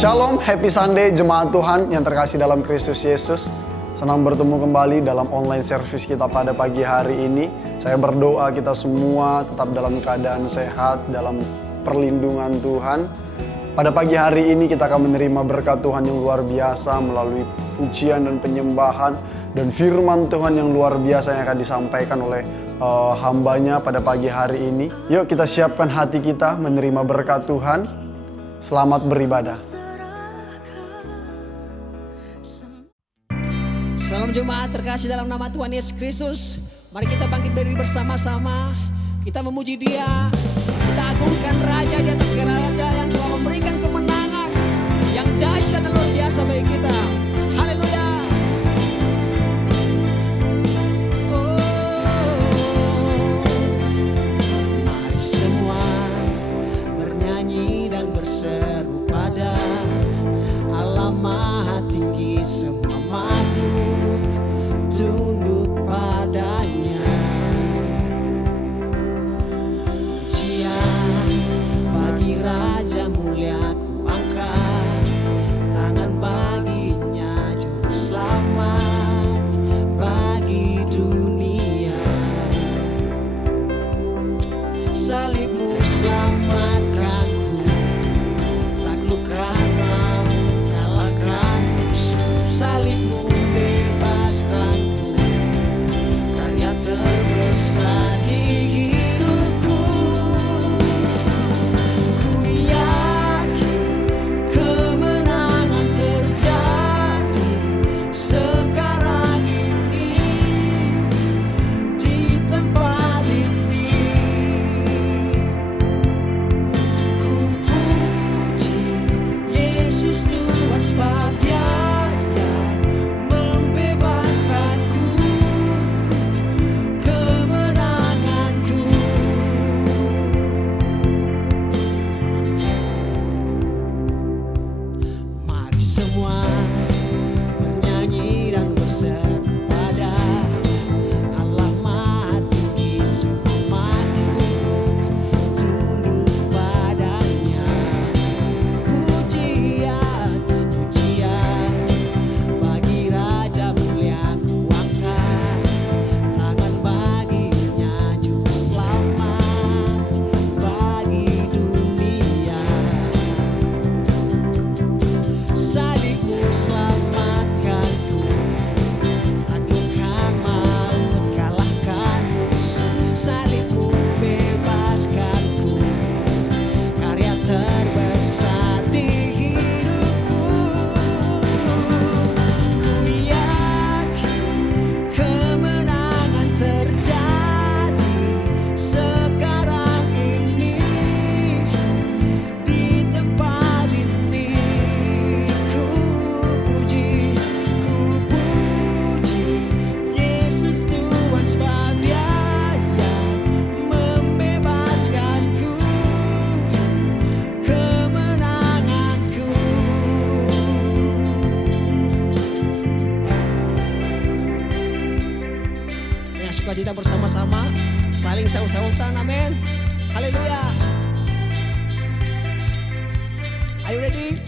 Shalom, happy Sunday jemaat Tuhan yang terkasih dalam Kristus Yesus. Senang bertemu kembali dalam online service kita pada pagi hari ini. Saya berdoa kita semua tetap dalam keadaan sehat, dalam perlindungan Tuhan. Pada pagi hari ini kita akan menerima berkat Tuhan yang luar biasa melalui pujian dan penyembahan dan firman Tuhan yang luar biasa yang akan disampaikan oleh hambanya pada pagi hari ini. Yuk kita siapkan hati kita menerima berkat Tuhan. Selamat beribadah. Salam jemaat terkasih dalam nama Tuhan Yesus Kristus. Mari kita bangkit berdiri bersama-sama. Kita memuji Dia. Kita agungkan Raja di atas segala raja yang telah memberikan kemenangan yang dahsyat dan luar biasa bagi kita. Haleluya. Mari semua bernyanyi dan berseru pada Allah Maha Tinggi, semua makhluk tunduk padanya. Pujian bagi Raja mulia, ku angkat tangan baginya, juru selamat bagi dunia. Salibmu selamatkanku, taklukkan maut, kalahkan musuh. Salibmu bebaskanku, karya terbesar di hidupku. Ku yakin kemenangan terjadi sekarang ini di tempat ini. Ku puji Yesus Tuhan sebab Dia yang membebaskanku, kemenanganku. Mari semua bernyanyi dan berseru pada Allah Maha Tinggi, semua makhluk tunduk padanya. Pujian, pujian bagi Raja mulia, ku angkat tangan baginya, juru selamat bagi dunia. Salibmu selamatkanku, taklukkan maut, kalahkan musuh. Salibmu bebaskanku, karya terbesar di hidupku. Ku yakin kemenangan terjadi sekarang ini di tempat ini. Ku puji Yesus Tuhan sebab Dia yang membebaskanku, kemenanganku. Dengan sukacita bersama-sama, saling saut-sautan, amin. Haleluya. Are you ready?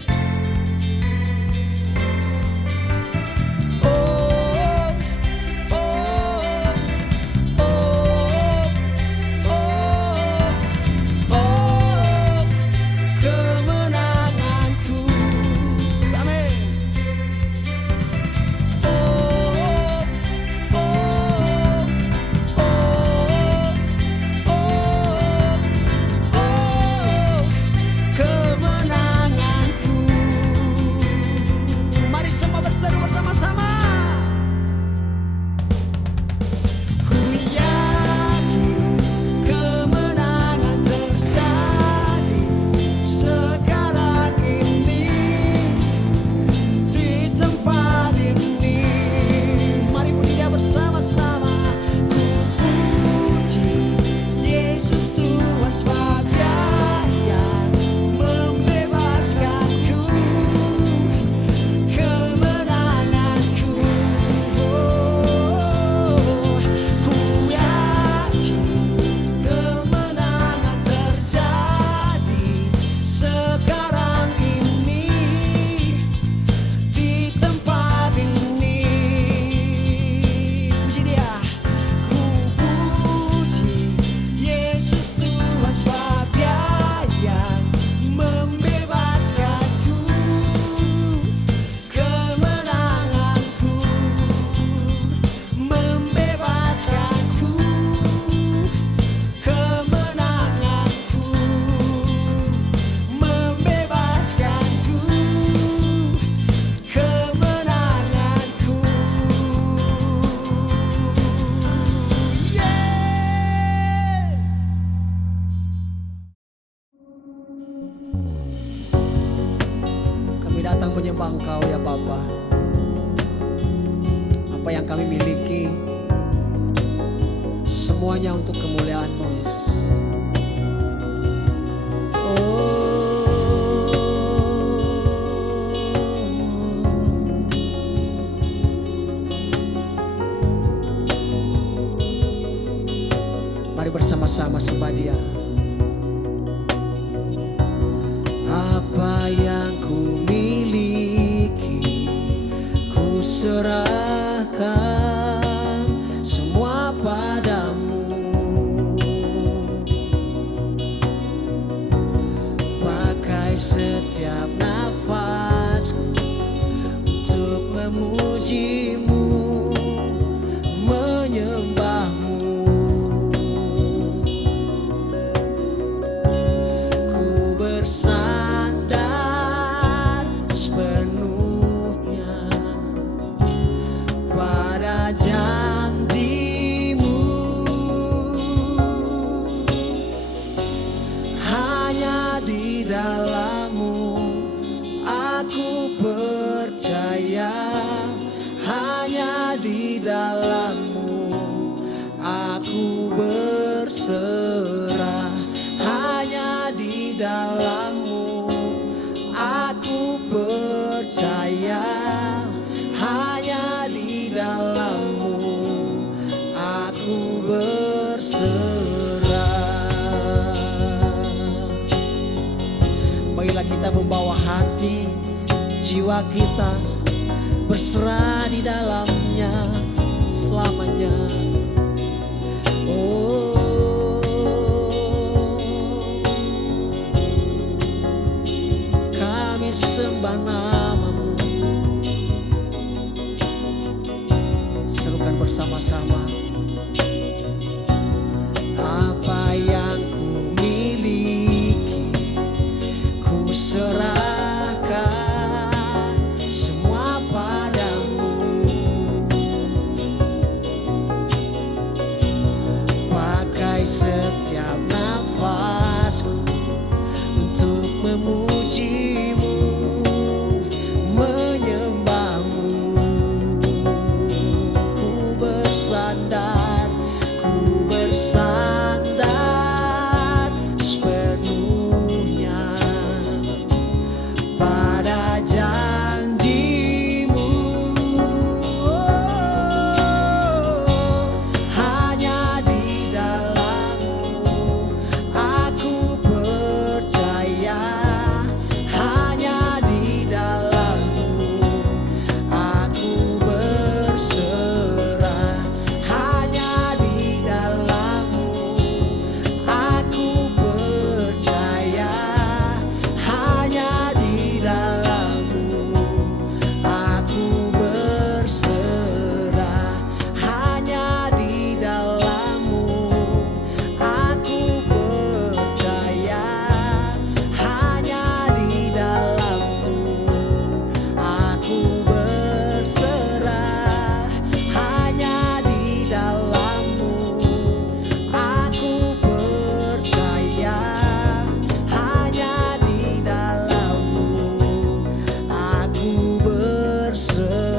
Oh, oh, oh, oh, oh, kemenanganku. Amin. Oh, oh, oh, oh, kemenanganku. Mari semua berseru bersama-sama. Ku yakin kemenangan terjadi sekarang ini di tempat ini. Mari puji Dia bersama-sama. Ku puji Yesus Tuhan sebab Dia yang membebaskanku, kemenanganku. Ku yakin kemenangan terjadi sekarang ini datang menyembah Engkau ya Bapa. Apa yang kami miliki semuanya untuk kemuliaan-Mu Yesus. Mari bersama-sama sembah Dia. Apa yang ku miliki, ku serahkan semua padamu. Pakai setiap nafasku untuk memuji-Mu, menyembah-Mu. Bersandar sepenuhnya pada janji-Mu. Hanya di dalam-Mu aku percaya, hanya di dalam-Mu aku berserah, hanya di dalam-Mu aku percaya, hanya di dalam-Mu aku berserah. Marilah kita membawa hati, jiwa kita berserah di dalam-Nya selamanya. Sembah nama-Mu. Serukan bersama-sama. Apa yang ku miliki, ku serahkan semua padamu. Pakai setiap nafasku untuk memuji-Mu, menyembah-Mu. Ku bersandar sepenuhnya pada janji-Mu. Hanya di dalam-Mu aku percaya, hanya di dalam-Mu aku berserah, hanya di dalam-Mu aku percaya, hanya di dalam-Mu aku berserah, hanya di dalam-Mu aku percaya, hanya di dalam-Mu aku berserah, hanya di dalam-Mu aku percaya, hanya di dalam-Mu aku berserah.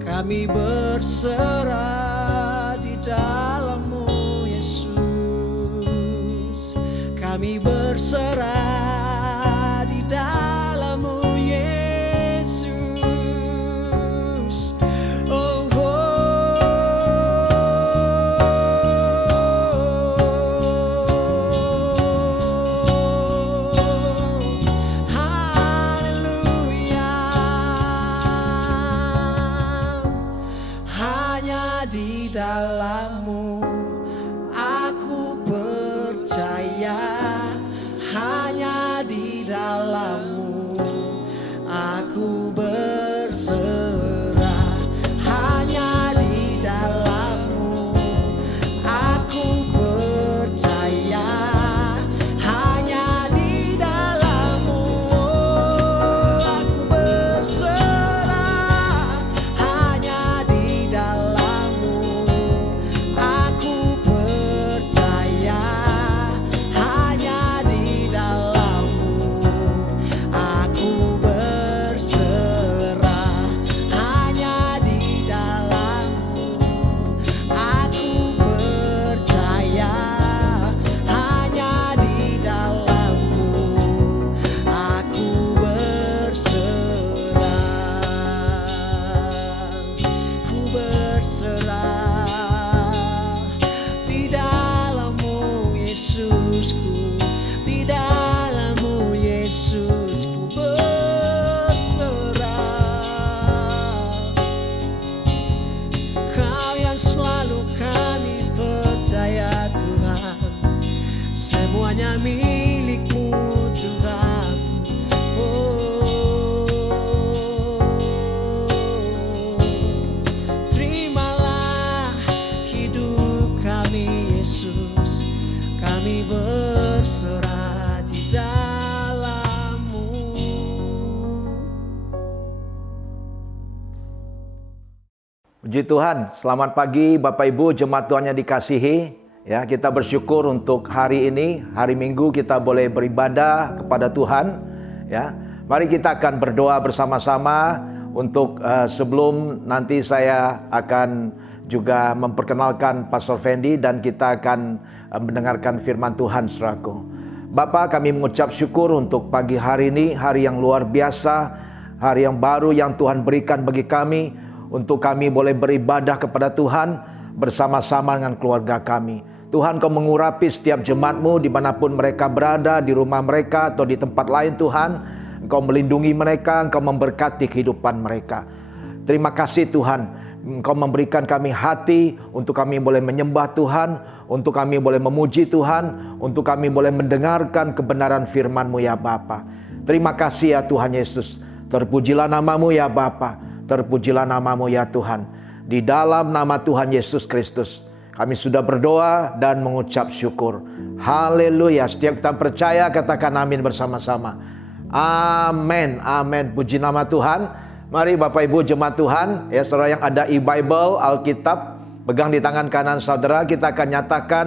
Kami berserah di dalam-Mu Yesus. Kami berserah di dalam-Mu Yesus. Oh, haleluya. Hanya di dalam-Mu aku percaya, hanya Puji Tuhan, selamat pagi Bapak Ibu, jemaat Tuhan yang dikasihi. Ya, kita bersyukur untuk hari ini, hari Minggu kita boleh beribadah kepada Tuhan. Ya, mari kita akan berdoa bersama-sama untuk sebelum nanti saya akan juga memperkenalkan Pastor Fendi dan kita akan mendengarkan firman Tuhan saudaraku. Bapak, kami mengucap syukur untuk pagi hari ini, hari yang luar biasa, hari yang baru yang Tuhan berikan bagi kami, untuk kami boleh beribadah kepada Tuhan bersama-sama dengan keluarga kami. Tuhan, Kau mengurapi setiap jemaat-Mu dimanapun mereka berada, di rumah mereka atau di tempat lain Tuhan. Engkau melindungi mereka, Engkau memberkati kehidupan mereka. Terima kasih Tuhan, Engkau memberikan kami hati untuk kami boleh menyembah Tuhan, untuk kami boleh memuji Tuhan, untuk kami boleh mendengarkan kebenaran firman-Mu ya Bapa. Terima kasih ya Tuhan Yesus. Terpujilah nama-Mu ya Bapa, terpujilah nama-Mu ya Tuhan. Di dalam nama Tuhan Yesus Kristus kami sudah berdoa dan mengucap syukur. Haleluya. Setiap kita percaya katakan amin bersama-sama. Amin, amin. Puji nama Tuhan. Mari Bapak Ibu jemaat Tuhan, ya saudara yang ada e-Bible, Alkitab, pegang di tangan kanan saudara, kita akan nyatakan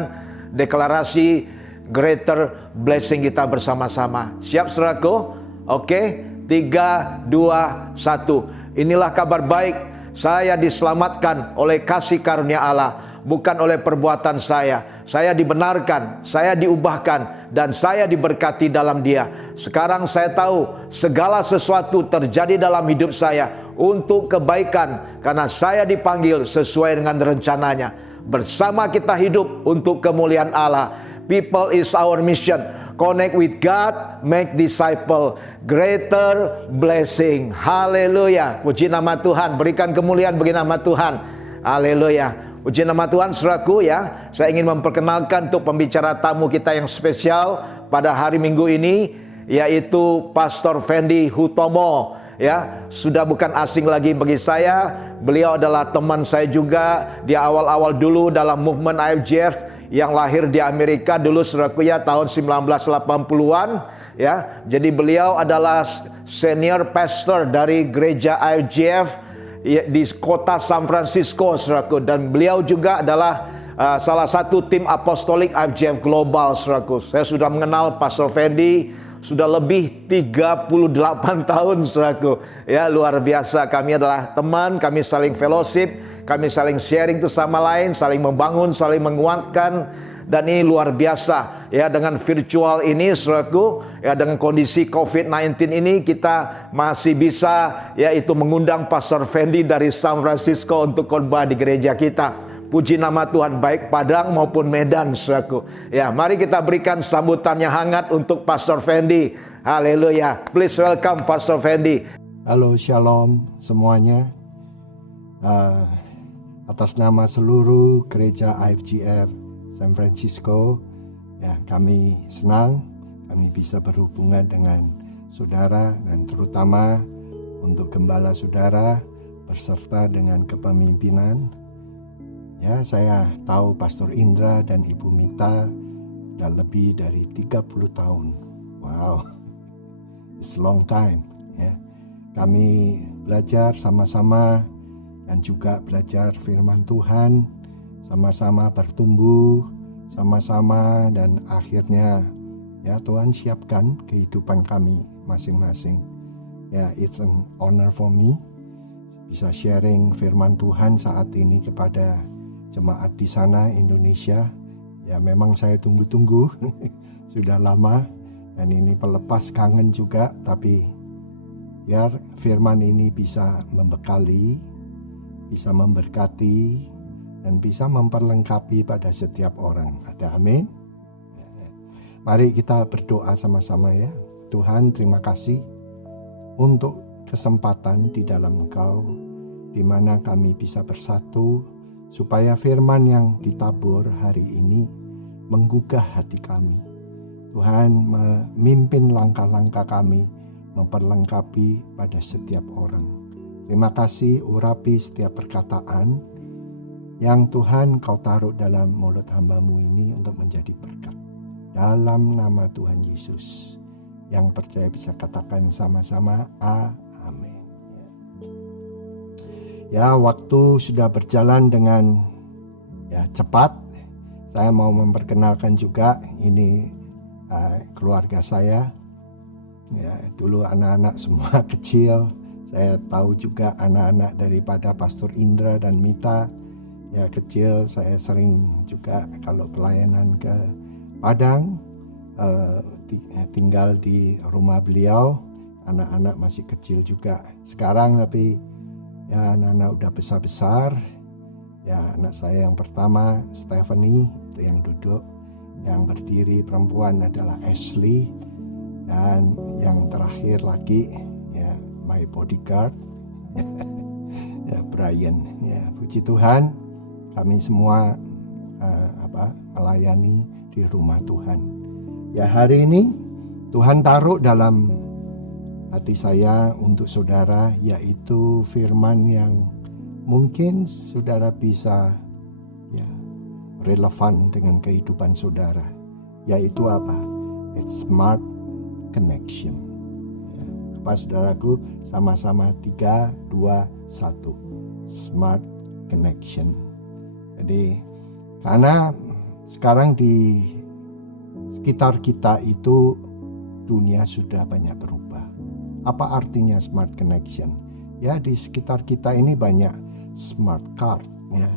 deklarasi greater blessing kita bersama-sama. Siap saudaraku? Oke. 3, 2, 1. Inilah kabar baik. Saya diselamatkan oleh kasih karunia Allah, bukan oleh perbuatan saya. Saya dibenarkan, saya diubahkan, dan saya diberkati dalam Dia. Sekarang saya tahu segala sesuatu terjadi dalam hidup saya untuk kebaikan, karena saya dipanggil sesuai dengan rencananya. Bersama kita hidup untuk kemuliaan Allah. People is our mission. Connect with God, make disciple, greater blessing. Haleluya. Puji nama Tuhan, berikan kemuliaan bagi nama Tuhan. Haleluya. Puji nama Tuhan saudaraku ya. Saya ingin memperkenalkan untuk pembicara tamu kita yang spesial pada hari Minggu ini, yaitu Pastor Fendi Hutomo. Ya, sudah bukan asing lagi bagi saya. Beliau adalah teman saya juga. Dia awal-awal dulu dalam movement IFGF yang lahir di Amerika dulu saudaraku ya, tahun 1980-an ya. Jadi beliau adalah senior pastor dari gereja IFGF di kota San Francisco saudaraku, dan beliau juga adalah salah satu tim apostolik IFGF Global saudaraku. Saya sudah mengenal Pastor Fendi sudah lebih 38 tahun saudaraku. Ya, luar biasa. Kami adalah teman, kami saling fellowship, kami saling sharing itu sama lain, saling membangun, saling menguatkan. Dan ini luar biasa ya, dengan virtual ini saudaraku, ya dengan kondisi COVID-19 ini kita masih bisa yaitu mengundang Pastor Fendi dari San Francisco untuk khotbah di gereja kita. Puji nama Tuhan, baik Padang maupun Medan saudaraku. Ya, mari kita berikan sambutan yang hangat untuk Pastor Fendi. Haleluya. Please welcome Pastor Fendi. Halo, shalom semuanya. Atas nama seluruh gereja IFGF San Francisco, ya kami senang kami bisa berhubungan dengan saudara, dan terutama untuk gembala saudara berserta dengan kepemimpinan. Ya, saya tahu Pastor Indra dan Ibu Mita sudah lebih dari 30 tahun. Wow, it's long time. Ya. Kami belajar sama-sama dan juga belajar firman Tuhan, sama-sama bertumbuh, sama-sama, dan akhirnya ya Tuhan siapkan kehidupan kami masing-masing. Ya, it's an honor for me bisa sharing firman Tuhan saat ini kepada jemaat di sana Indonesia. Ya, memang saya tunggu-tunggu sudah lama, dan ini pelepas kangen juga, tapi biar firman ini bisa membekali, bisa memberkati, dan bisa memperlengkapi pada setiap orang. Ada amin. Mari kita berdoa sama-sama ya. Tuhan, terima kasih untuk kesempatan di dalam Engkau, di mana kami bisa bersatu supaya firman yang ditabur hari ini menggugah hati kami. Tuhan, memimpin langkah-langkah kami, memperlengkapi pada setiap orang. Terima kasih, urapi setiap perkataan yang Tuhan Kau taruh dalam mulut hamba-Mu ini untuk menjadi berkat. Dalam nama Tuhan Yesus. Yang percaya bisa katakan sama-sama, amin. Ya, waktu sudah berjalan dengan cepat. Saya mau memperkenalkan juga ini keluarga saya. Ya, dulu anak-anak semua kecil. Saya tahu juga anak-anak daripada Pastor Indra dan Mita. Ya, kecil. Saya sering juga kalau pelayanan ke Padang, tinggal di rumah beliau. Anak-anak masih kecil juga. Sekarang tapi ya anak-anak udah besar-besar. Ya, anak saya yang pertama Stephanie, itu yang duduk. Yang berdiri perempuan adalah Ashley. Dan yang terakhir lagi ya my bodyguard ya Brian. Ya, puji Tuhan kami semua melayani di rumah Tuhan. Ya, hari ini Tuhan taruh dalam hati saya untuk saudara, yaitu firman yang mungkin saudara bisa relevan dengan kehidupan saudara, yaitu apa? It's smart connection. Ya, apa saudaraku? Sama-sama 3, 2, 1. Smart connection. Jadi karena sekarang di sekitar kita itu dunia sudah banyak berubah. Apa artinya smart connection? Ya, di sekitar kita ini banyak smart car, ya,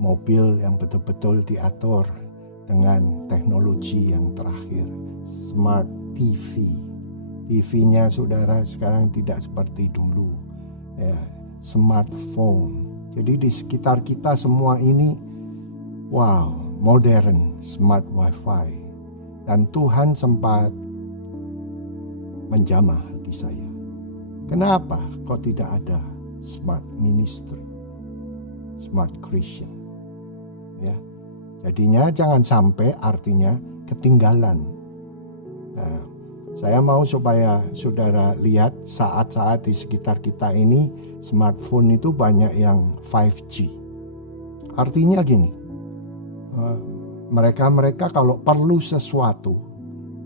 mobil yang betul-betul diatur dengan teknologi yang terakhir. Smart TV, TV-nya saudara sekarang tidak seperti dulu. Ya, smartphone. Jadi di sekitar kita semua ini, wow, modern, smart wifi. Dan Tuhan sempat menjamah hati saya. Kenapa kok tidak ada smart ministry, smart Christian? Ya, jadinya jangan sampai artinya ketinggalan. Nah, saya mau supaya saudara lihat saat-saat di sekitar kita ini smartphone itu banyak yang 5G. Artinya gini, mereka kalau perlu sesuatu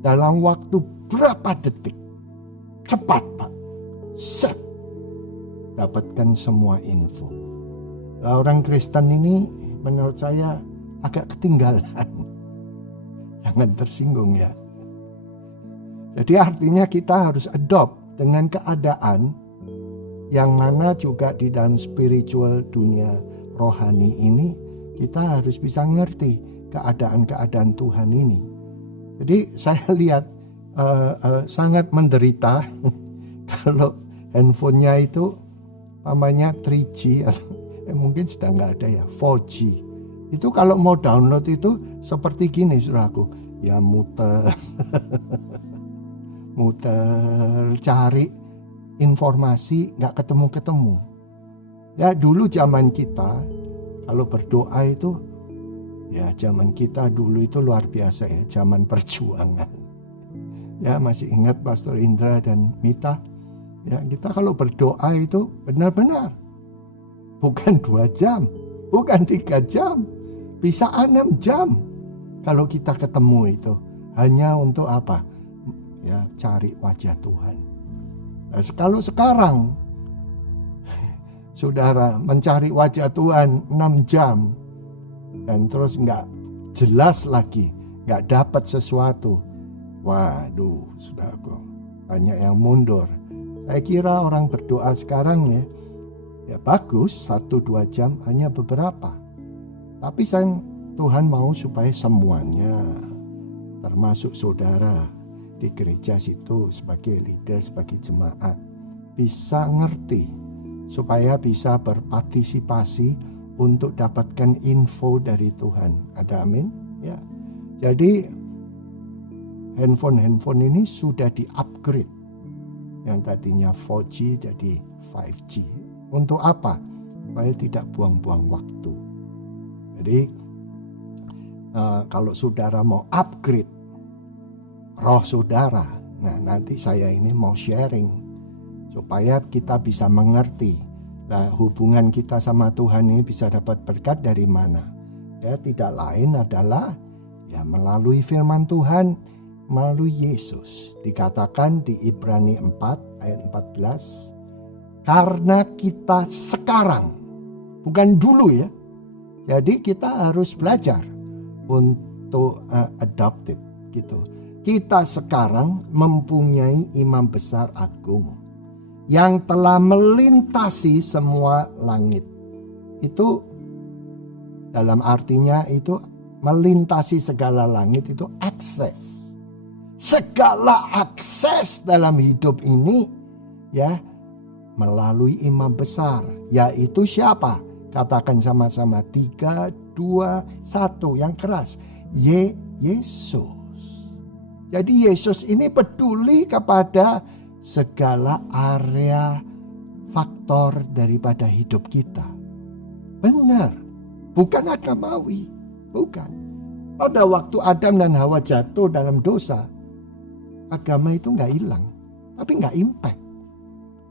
dalam waktu berapa detik, cepat Pak, set, dapatkan semua info. Orang Kristen ini menurut saya agak ketinggalan. Jangan tersinggung ya. Jadi artinya kita harus adopt dengan keadaan yang mana juga di dalam spiritual dunia rohani ini kita harus bisa ngerti keadaan-keadaan Tuhan ini. Jadi saya lihat sangat menderita kalau handphonenya itu namanya 3G atau mungkin sudah nggak ada ya 4G. Itu kalau mau download itu seperti gini saudaraku, ya muter cari informasi nggak ketemu. Ya dulu zaman kita kalau berdoa itu, ya zaman kita dulu itu luar biasa ya, zaman perjuangan. Ya masih ingat Pastor Indra dan Mita, ya kita kalau berdoa itu benar-benar bukan 2 jam, bukan 3 jam, bisa 6 jam kalau kita ketemu itu hanya untuk apa? Ya cari wajah Tuhan. Nah, kalau sekarang saudara mencari wajah Tuhan 6 jam dan terus nggak jelas lagi, nggak dapat sesuatu, waduh saudaraku, banyak yang mundur. Saya kira orang berdoa sekarang ya bagus 1-2 jam, hanya beberapa. Tapi Tuhan mau supaya semuanya, termasuk saudara di gereja situ sebagai leader, sebagai jemaat, bisa ngerti supaya bisa berpartisipasi untuk dapatkan info dari Tuhan. Ada amin? Ya. Jadi handphone ini sudah di-upgrade. Yang tadinya 4G jadi 5G. Untuk apa? Supaya tidak buang-buang waktu. Jadi kalau saudara mau upgrade roh saudara, nah nanti saya ini mau sharing supaya kita bisa mengerti. Nah, hubungan kita sama Tuhan ini bisa dapat berkat dari mana? Ya tidak lain adalah ya melalui firman Tuhan, melalui Yesus. Dikatakan di Ibrani 4 ayat 14, Karena kita sekarang, bukan dulu ya. Jadi kita harus belajar untuk adopted gitu. Kita sekarang mempunyai imam besar agung yang telah melintasi semua langit. Itu dalam artinya itu melintasi segala langit, itu akses. Segala akses dalam hidup ini ya melalui imam besar, yaitu siapa? Katakan sama-sama, 3, 2, 1 yang keras. Yesus. Jadi Yesus ini peduli kepada segala area faktor daripada hidup kita. Benar, bukan agamawi, bukan. Pada waktu Adam dan Hawa jatuh dalam dosa, agama itu nggak hilang, tapi nggak impact.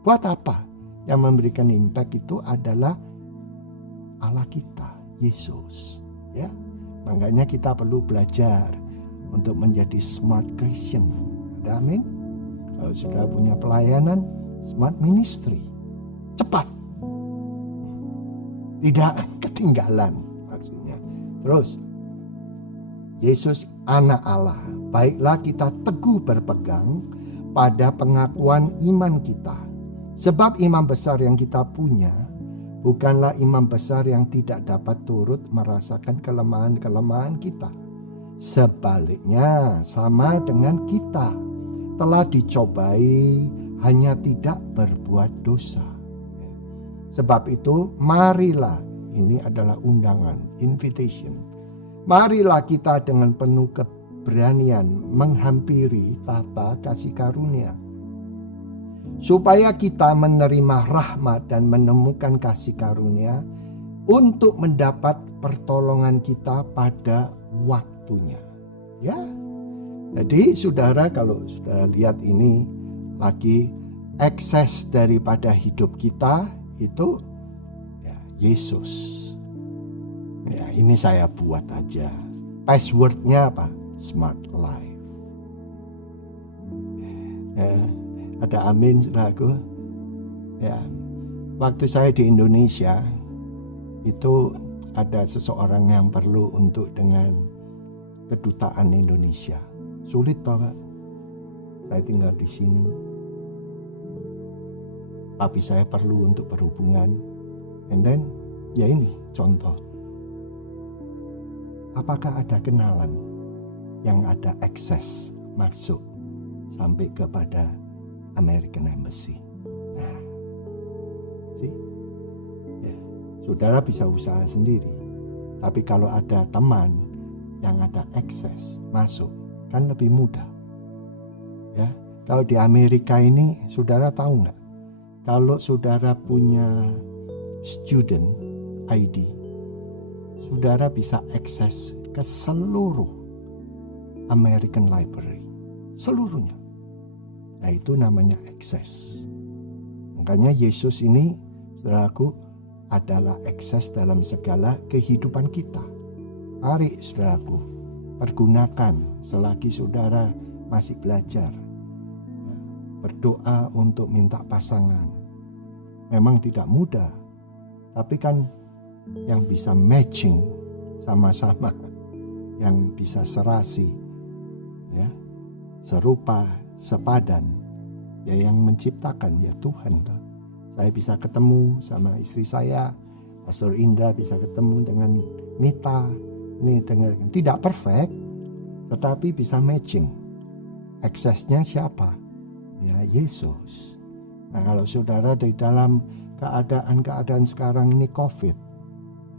Buat apa? Yang memberikan impact itu adalah Allah kita, Yesus. Ya, makanya kita perlu belajar untuk menjadi smart Christian. Ada amin? Kalau sudah punya pelayanan, smart ministry, cepat, tidak ketinggalan maksudnya. Terus, Yesus anak Allah. Baiklah kita teguh berpegang pada pengakuan iman kita. Sebab imam besar yang kita punya bukanlah imam besar yang tidak dapat turut merasakan kelemahan-kelemahan kita. Sebaliknya, sama dengan kita, telah dicobai, hanya tidak berbuat dosa. Sebab itu, marilah, ini adalah undangan, invitation. Marilah kita dengan penuh keberanian menghampiri tahta kasih karunia, supaya kita menerima rahmat dan menemukan kasih karunia untuk mendapat pertolongan kita pada waktunya. Ya, jadi saudara, kalau saudara lihat ini lagi, ekses daripada hidup kita itu ya Yesus. Ya, ini saya buat aja. Passwordnya apa? Smart Life. Ya. Ada amin, saudaraku. Ya, waktu saya di Indonesia itu ada seseorang yang perlu untuk dengan kedutaan Indonesia. Sulit toh, Pak. Saya tinggal di sini, tapi saya perlu untuk berhubungan. And then, ya ini contoh. Apakah ada kenalan yang ada akses masuk sampai kepada American Embassy? Nah, ya, saudara bisa usaha sendiri. Tapi kalau ada teman yang ada akses masuk, kan lebih mudah. Ya, kalau di Amerika ini, saudara tahu nggak? Kalau saudara punya student ID, saudara bisa akses ke seluruh American Library, seluruhnya. Nah, itu namanya akses. Makanya Yesus ini, saudaraku, adalah akses dalam segala kehidupan kita. Mari saudaraku, pergunakan selagi saudara masih belajar. Berdoa untuk minta pasangan. Memang tidak mudah, tapi kan yang bisa matching sama-sama, yang bisa serasi, ya, serupa, sepadan, ya yang menciptakan ya Tuhan. Saya bisa ketemu sama istri saya, Pastor Indra bisa ketemu dengan Mita, ini dengan tidak perfect, tetapi bisa matching. Aksesnya siapa? Ya Yesus. Nah, kalau saudara di dalam keadaan sekarang ini COVID,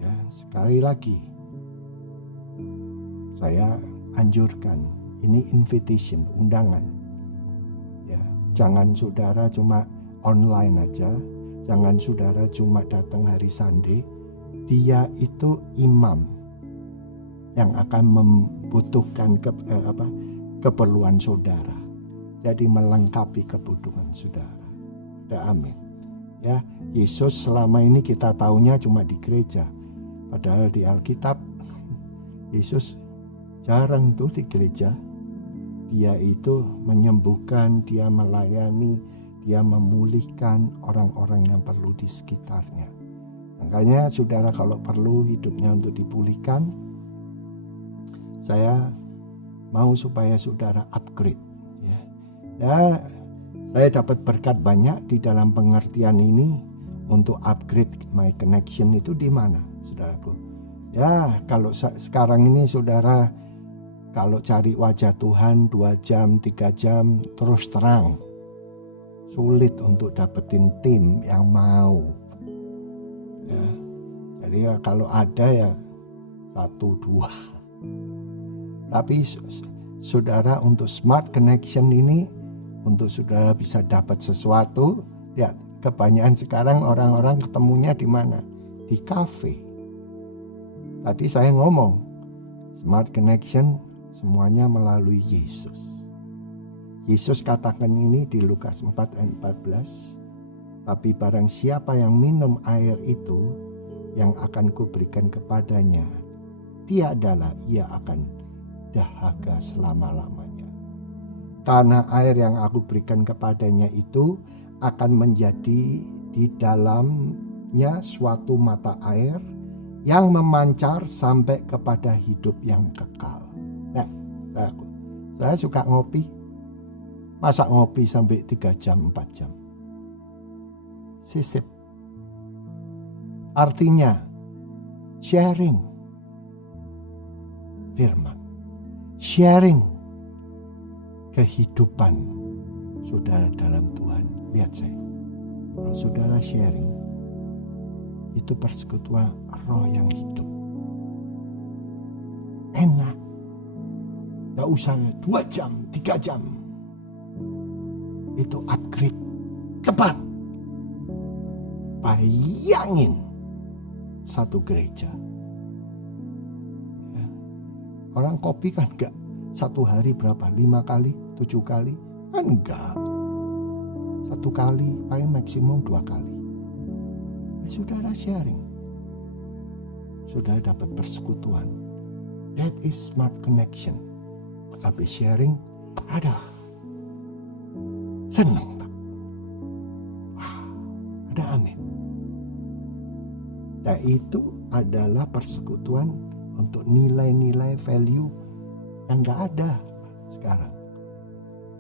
ya sekali lagi saya anjurkan, ini invitation, undangan. Ya, jangan saudara cuma online aja, jangan saudara cuma datang hari Sunday. Dia itu imam yang akan membutuhkan keperluan saudara. Jadi melengkapi kebutuhan saudara. Ada amin. Ya, Yesus selama ini kita taunya cuma di gereja. Padahal di Alkitab Yesus jarang tuh di gereja. Dia itu menyembuhkan, dia melayani, dia memulihkan orang-orang yang perlu di sekitarnya. Makanya saudara kalau perlu hidupnya untuk dipulihkan, saya mau supaya saudara upgrade. Ya, saya dapat berkat banyak di dalam pengertian ini untuk upgrade my connection itu di mana, saudaraku? Ya, kalau sekarang ini saudara kalau cari wajah Tuhan 2 jam, 3 jam terus terang, sulit untuk dapetin tim yang mau. Ya, jadi ya kalau ada ya 1, 2. Tapi saudara untuk smart connection ini, untuk saudara bisa dapat sesuatu, ya kebanyakan sekarang orang-orang ketemunya di mana? Di kafe. Tadi saya ngomong, smart connection semuanya melalui Yesus. Yesus katakan ini di Lukas 4 ayat 14, tapi barang siapa yang minum air itu yang akan kuberikan kepadanya, tiadalah ia akan dahaga selama-lamanya. Karena air yang aku berikan kepadanya itu akan menjadi di dalamnya suatu mata air yang memancar sampai kepada hidup yang kekal. Nah, saya suka ngopi. Masa ngopi sampai 3 jam, 4 jam? Sisip. Artinya, sharing firman. Sharing kehidupan saudara dalam Tuhan. Lihat saya, kalau saudara sharing, itu persekutuan roh yang hidup. Enak. Gak usah 2 jam, 3 jam. Itu upgrade cepat. Bayangin satu gereja. Ya. Orang kopi kan gak satu hari berapa? 5 kali, 7 kali? Kan enggak. 1 kali, paling maksimum 2 kali. Saudara sharing. Saudara dapat persekutuan. That is smart connection. Habis sharing, senang tak? Wah, ada amin. Dan itu adalah persekutuan untuk nilai-nilai value yang gak ada sekarang.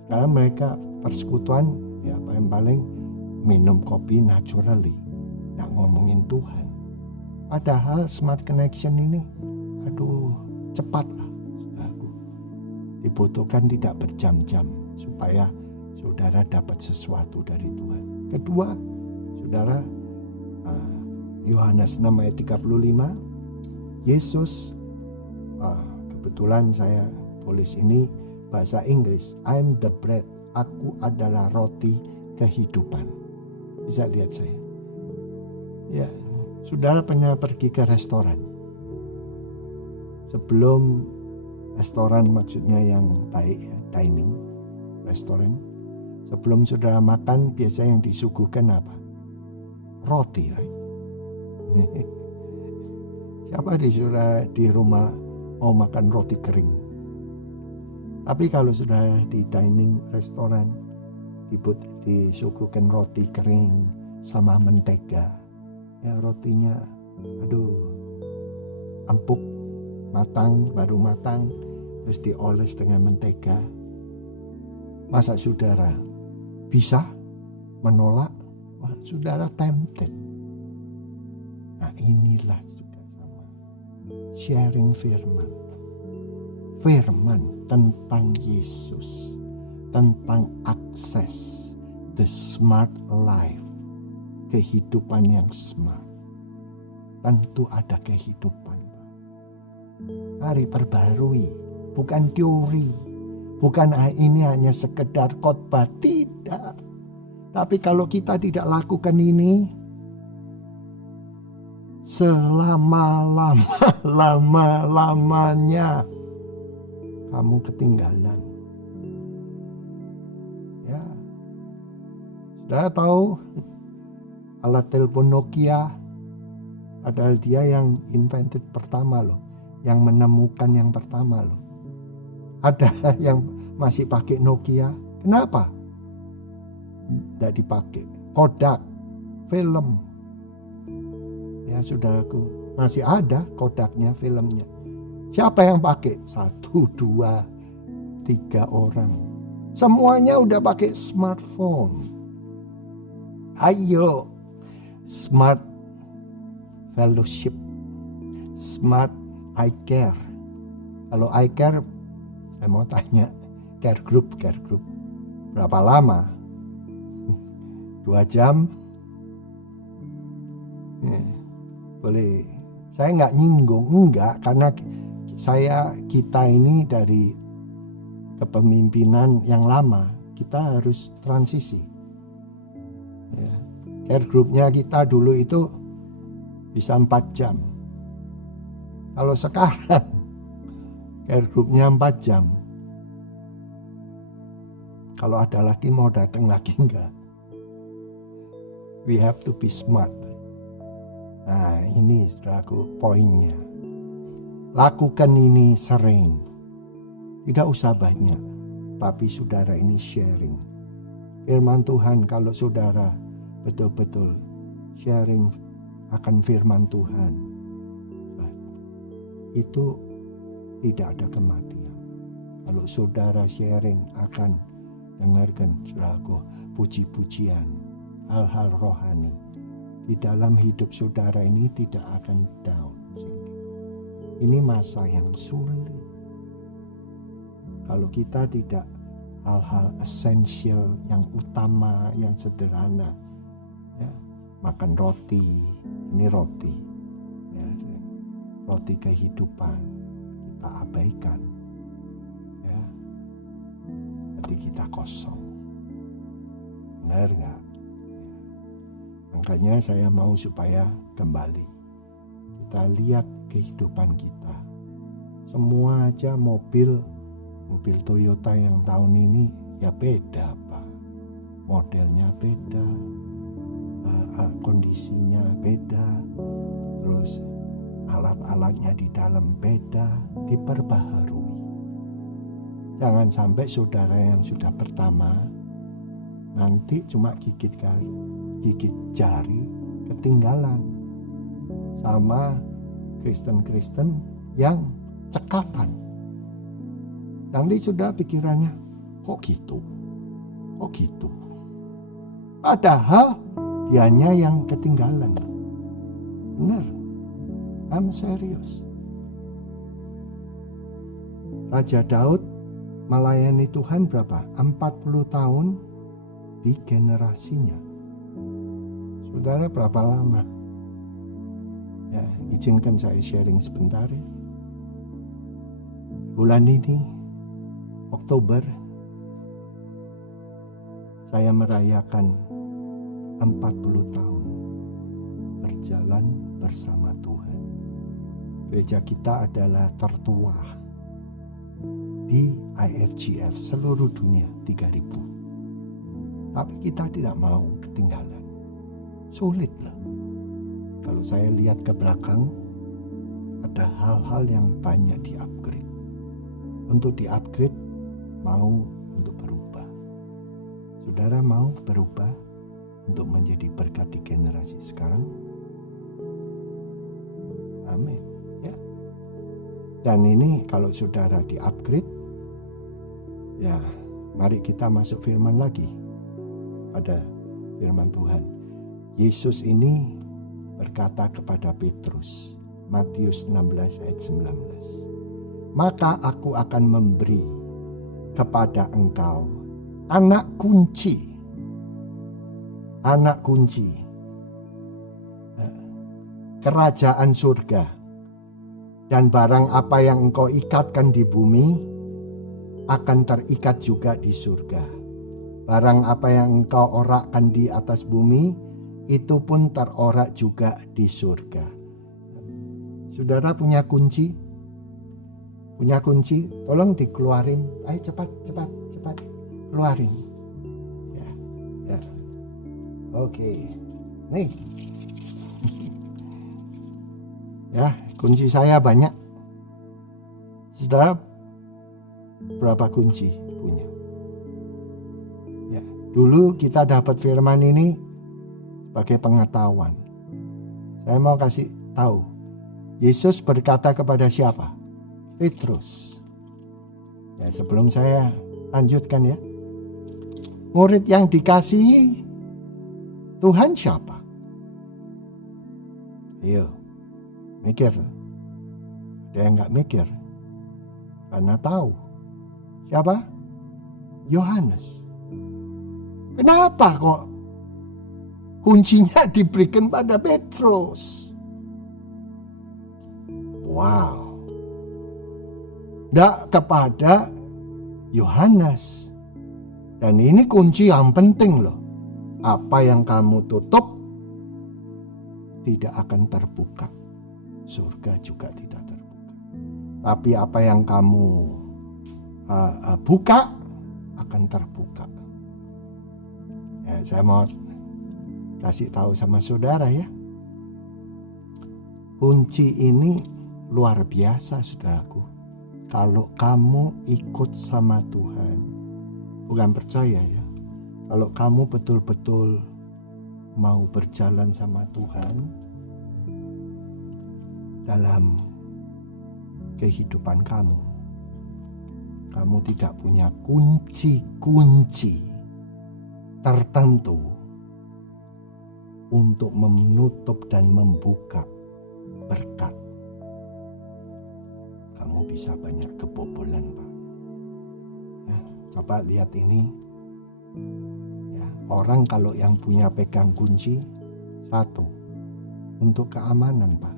Sekarang mereka persekutuan ya paling-paling minum kopi naturally, gak ngomongin Tuhan. Padahal smart connection ini, cepatlah. Dibutuhkan tidak berjam-jam supaya saudara dapat sesuatu dari Tuhan. Kedua, saudara, Yohanes 6 ayat 35, Yesus, kebetulan saya tulis ini bahasa Inggris, I'm the bread, aku adalah roti kehidupan. Bisa lihat saya. Ya, saudara pernah pergi ke restoran? Sebelum restoran maksudnya yang baik ya, dining, restoran. Sebelum saudara makan, biasa yang disuguhkan apa? Roti, right? Siapa di rumah mau makan roti kering? Tapi kalau sudah di dining restoran, disuguhkan roti kering sama mentega, ya rotinya, empuk, baru matang, terus dioles dengan mentega. Masa saudara bisa menolak? Wah, saudara tempted. Nah, inilah juga sama. Sharing firman. Firman tentang Yesus, tentang akses the smart life, kehidupan yang smart. Tentu ada kehidupan. Mari perbarui, bukan teori, bukan ini hanya sekedar khotbah, tidak. Tapi kalau kita tidak lakukan ini, selama-lamanya kamu ketinggalan. Ya, saudara tahu alat telepon Nokia, padahal dia yang invented pertama loh, yang menemukan yang pertama loh. Ada yang masih pakai Nokia. Kenapa? tidak dipakai. Kodak, film. Ya saudaraku, masih ada Kodaknya, filmnya. Siapa yang pakai? 1, 2, 3 orang. Semuanya udah pakai smartphone. Ayo, smart fellowship, smart I care. Kalau I care, saya mau tanya, care group. Berapa lama? 2 jam? Boleh. Saya nggak nyinggung, enggak, karena kita ini dari kepemimpinan yang lama, kita harus transisi. Ya. Care groupnya kita dulu itu bisa 4 jam. Kalau sekarang care groupnya 4 jam. Kalau ada lagi mau datang lagi enggak? We have to be smart. Nah ini saudaraku poinnya. Lakukan ini sering. Tidak usah banyak. Tapi saudara ini sharing. Firman Tuhan, kalau saudara betul-betul sharing akan firman Tuhan, itu tidak ada kematian. Kalau saudara sharing akan dengarkan saudaraku puji-pujian, hal-hal rohani di dalam hidup saudara ini tidak akan down. Ini masa yang sulit. Kalau kita tidak hal-hal esensial yang utama, yang sederhana, ya, makan roti, ini roti, ya, roti kehidupan kita abaikan, ya, hati kita kosong, benar nggak? Makanya saya mau supaya kembali kita lihat kehidupan kita. Semua aja mobil Toyota yang tahun ini ya beda Pak. Modelnya beda, kondisinya beda, terus alat-alatnya di dalam beda, diperbaharui. Jangan sampai saudara yang sudah pertama nanti cuma gigit jari ketinggalan sama Kristen-Kristen yang cekatan. Nanti sudah pikirannya kok gitu. Padahal dianya yang ketinggalan. Benar, I'm serious. Raja Daud melayani Tuhan berapa? 40 tahun di generasinya. Saudara berapa lama? Ya, izinkan saya sharing sebentar ya. Bulan ini Oktober saya merayakan 40 tahun berjalan bersama Tuhan. Gereja kita adalah tertua di IFGF seluruh dunia, 3.000. Tapi kita tidak mau ketinggalan. Sulit loh. Kalau saya lihat ke belakang, ada hal-hal yang banyak di-upgrade. Untuk di-upgrade, mau untuk berubah. Saudara mau berubah untuk menjadi berkat di generasi sekarang? Amin. Ya. Dan ini kalau saudara di-upgrade, ya mari kita masuk firman lagi. Pada firman Tuhan, Yesus ini berkata kepada Petrus, Matius 16 ayat 19, maka aku akan memberi kepada engkau anak kunci kerajaan surga, dan barang apa yang engkau ikatkan di bumi akan terikat juga di surga. Barang apa yang engkau orakkan di atas bumi, itu pun terorak juga di surga. Saudara punya kunci? Punya kunci? Tolong dikeluarin. Ayo cepat. Keluarin. Ya. Oke. Nih. Ya, kunci saya banyak. Saudara berapa kunci punya? Ya, Dulu kita dapat firman ini sebagai pengetahuan. Saya mau kasih tahu. Yesus berkata kepada siapa? Petrus. Ya, sebelum saya lanjutkan ya. Murid yang dikasihi Tuhan siapa? Ayo, mikir. Ada yang nggak mikir? Karena tahu. Siapa? Yohanes. Kenapa kok kuncinya diberikan pada Petrus? Wow. Tidak kepada Yohanes. Dan ini kunci yang penting loh. Apa yang kamu tutup tidak akan terbuka. Surga juga tidak terbuka. Tapi apa yang kamu buka akan terbuka. Ya, saya mau kasih tahu sama saudara ya. Kunci ini luar biasa saudaraku. Kalau kamu ikut sama Tuhan, bukan percaya ya. Kalau kamu betul-betul mau berjalan sama Tuhan dalam kehidupan kamu, kamu tidak punya kunci-kunci tertentu untuk menutup dan membuka berkat. Kamu bisa banyak kebobolan, Pak. Ya, coba lihat ini. Ya, orang kalau yang punya pegang kunci, satu, untuk keamanan, Pak.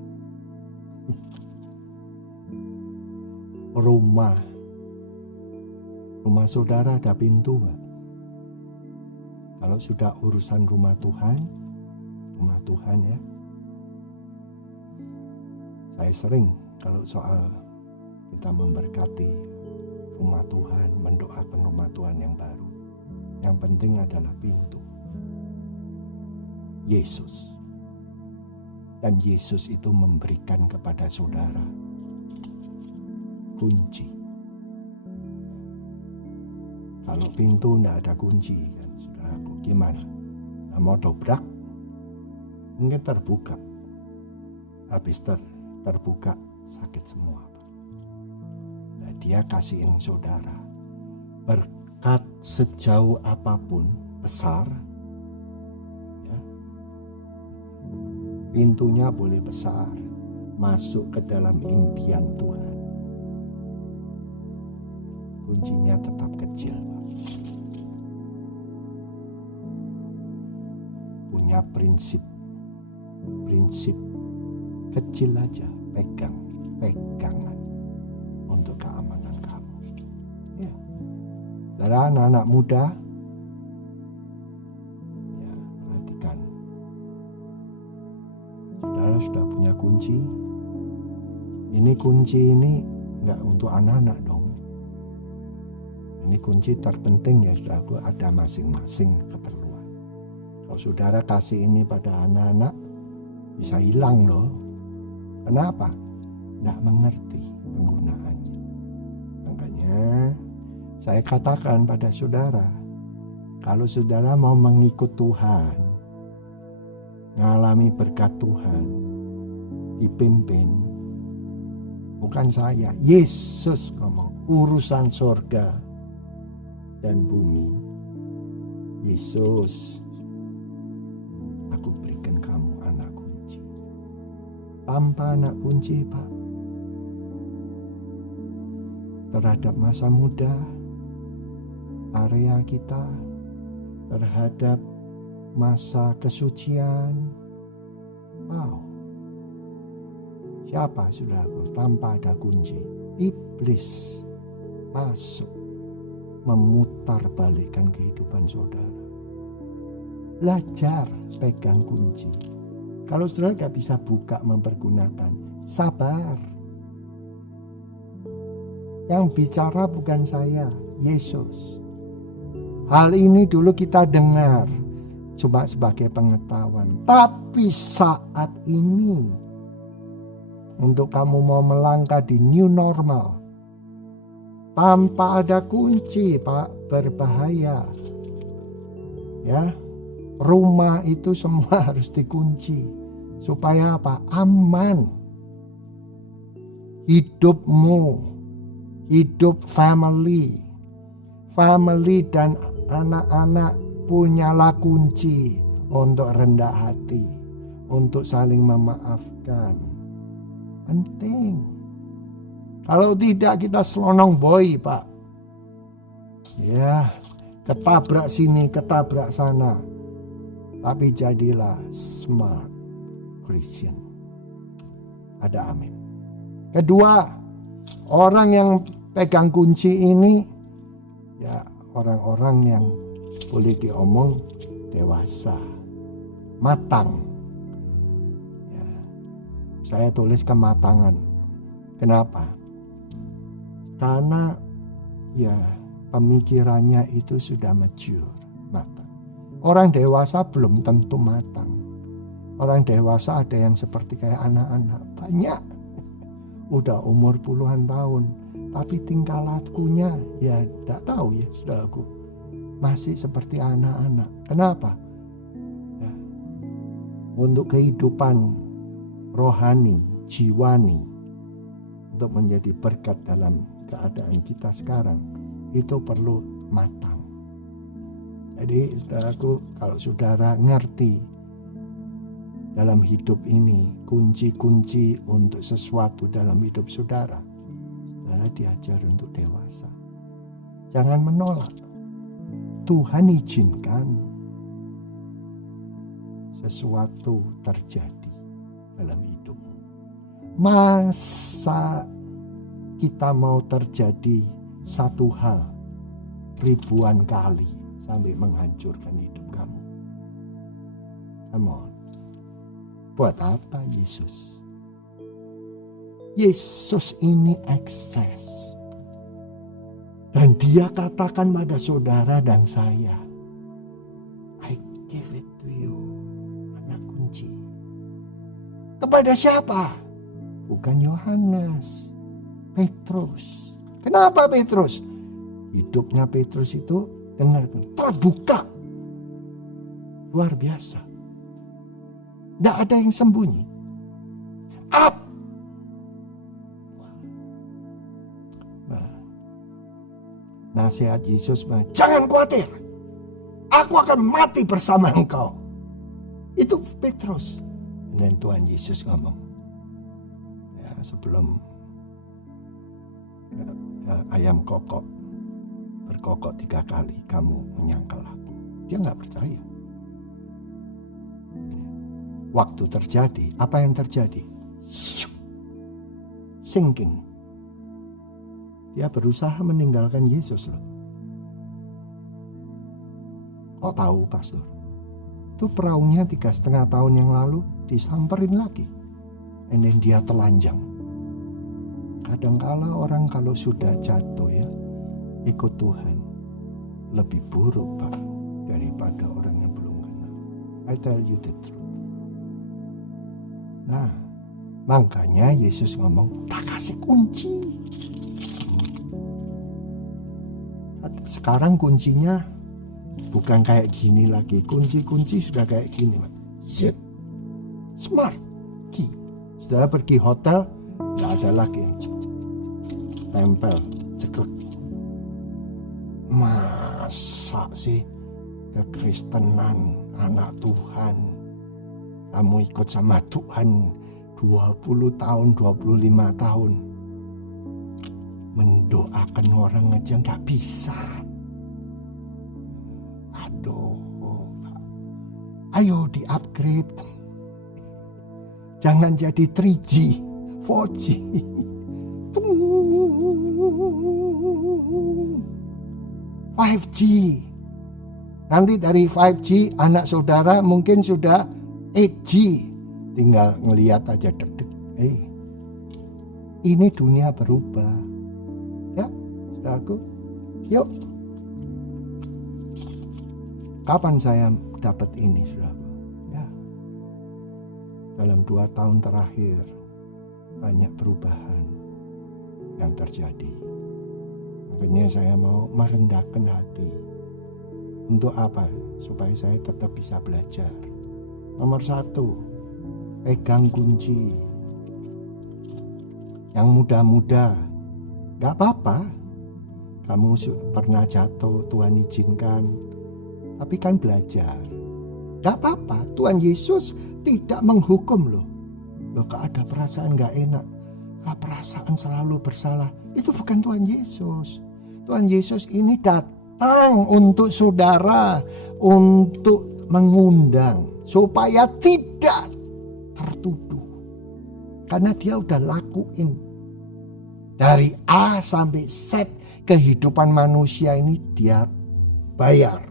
Rumah saudara ada pintu, Pak. Kalau sudah urusan rumah Tuhan ya. Saya sering kalau soal kita memberkati rumah Tuhan, mendoakan rumah Tuhan yang baru. Yang penting adalah pintu. Yesus. Dan Yesus itu memberikan kepada saudara kunci. Kalau pintu tidak ada kunci, kan saudaraku, gimana? Nah, mau dobrak, mungkin terbuka. Habis terbuka, sakit semua. Nah, dia kasihin saudara. Berkat sejauh apapun, besar, ya, pintunya boleh besar, masuk ke dalam impian Tuhan. Kuncinya tetap kecil, Pak. Punya prinsip kecil aja, pegangan untuk keamanan kamu. Ya, saudara, anak-anak muda, ya, perhatikan. Saudara sudah punya kunci. Ini kunci ini nggak untuk anak-anak dong. Ini kunci terpenting ya saudaraku, ada masing-masing keperluan. Kalau saudara kasih ini pada anak-anak, bisa hilang loh. Kenapa? Tidak mengerti penggunaannya. Makanya saya katakan pada saudara, kalau saudara mau mengikut Tuhan, ngalami berkat Tuhan, dipimpin, bukan saya, Yesus ngomong, urusan surga dan bumi. Yesus, aku berikan kamu anak kunci. Tanpa anak kunci, Pak, terhadap masa muda, area kita, terhadap masa kesucian, wow. Siapa saudaraku tanpa ada kunci? Iblis masuk memutarbalikkan kehidupan saudara. Belajar pegang kunci. Kalau saudara gak bisa buka mempergunakan, sabar. Yang bicara bukan saya, Yesus. Hal ini dulu kita dengar cuma sebagai pengetahuan. Tapi saat ini, untuk kamu mau melangkah di new normal, tanpa ada kunci, Pak, berbahaya. Ya, rumah itu semua harus dikunci. Supaya apa? Aman. Hidupmu, hidup family dan anak-anak punyalah kunci untuk rendah hati, untuk saling memaafkan. Penting. Kalau tidak kita selonong boy, Pak. Ya, ketabrak sini, ketabrak sana. Tapi jadilah smart Christian. Ada amin. Kedua, orang yang pegang kunci ini, ya orang-orang yang boleh diomong dewasa, matang. Ya, saya tulis kematangan. Kenapa? Karena ya pemikirannya itu sudah mature, matang. Orang dewasa belum tentu matang. Orang dewasa ada yang seperti kayak anak-anak, banyak. Udah umur puluhan tahun, tapi tingkah lakunya ya tidak tahu ya saudaraku, masih seperti anak-anak. Kenapa? Ya, untuk kehidupan rohani, jiwani, untuk menjadi berkat dalam keadaan kita sekarang, itu perlu matang. Jadi saudaraku, kalau saudara ngerti dalam hidup ini, kunci-kunci untuk sesuatu dalam hidup saudara, saudara diajar untuk dewasa. Jangan menolak. Tuhan izinkan sesuatu terjadi dalam hidupmu. Masa kita mau terjadi satu hal ribuan kali sampai menghancurkan hidup kamu? Come on. Buat apa Yesus? Yesus ini ekses. Dan dia katakan pada saudara dan saya, I give it to you. Anak kunci. Kepada siapa? Bukan Yohanes, Petrus. Kenapa Petrus? Hidupnya Petrus itu dengar, terbuka. Luar biasa. Tidak ada yang sembunyi. Up. Nah, nasihat Yesus, jangan khawatir. Aku akan mati bersama engkau. Itu Petrus. Dan Tuhan Yesus ngomong, ya, sebelum ayam kokok berkokok 3 kali, kamu menyangkal aku. Dia nggak percaya. Waktu terjadi, apa yang terjadi? Sinking. Dia berusaha meninggalkan Yesus loh. Kok tahu, pastor? Itu perahunya 3,5 tahun yang lalu disamperin lagi. And then dia telanjang. Kadangkala orang kalau sudah jatuh ya, ikut Tuhan, lebih buruk Pak, daripada orang yang belum kenal. I tell you the truth. Nah, makanya Yesus ngomong, tak kasih kunci. Sekarang kuncinya bukan kayak gini lagi. Kunci-kunci sudah kayak gini. Shit. Smart key. Saudara pergi hotel, gak ada lagi yang tempel, ceklek. Masa sih kekristenan anak Tuhan, kamu ikut sama Tuhan 20 tahun, 25 tahun. Mendoakan orang aja gak bisa. Aduh. Ayo di-upgrade. Jangan jadi 3G, 4G. 5G. Nanti dari 5G anak saudara mungkin sudah 8G, tinggal ngelihat aja deg-deg. Ini dunia berubah, ya, saudaraku. Yuk, kapan saya dapat ini, saudaraku? Ya, dalam 2 tahun terakhir banyak perubahan yang terjadi. Makanya saya mau merendahkan hati Untuk apa? Supaya saya tetap bisa belajar. Nomor 1, pegang kunci. Yang muda-muda, gak apa-apa. Kamu pernah jatuh, Tuhan izinkan. Tapi kan belajar. Gak apa-apa, Tuhan Yesus tidak menghukum loh. Loh, kok ada perasaan gak enak, perasaan selalu bersalah. Itu bukan Tuhan Yesus. Tuhan Yesus ini datang untuk saudara, untuk mengundang supaya tidak tertuduh. Karena dia udah lakuin dari A sampai Z kehidupan manusia ini, dia bayar.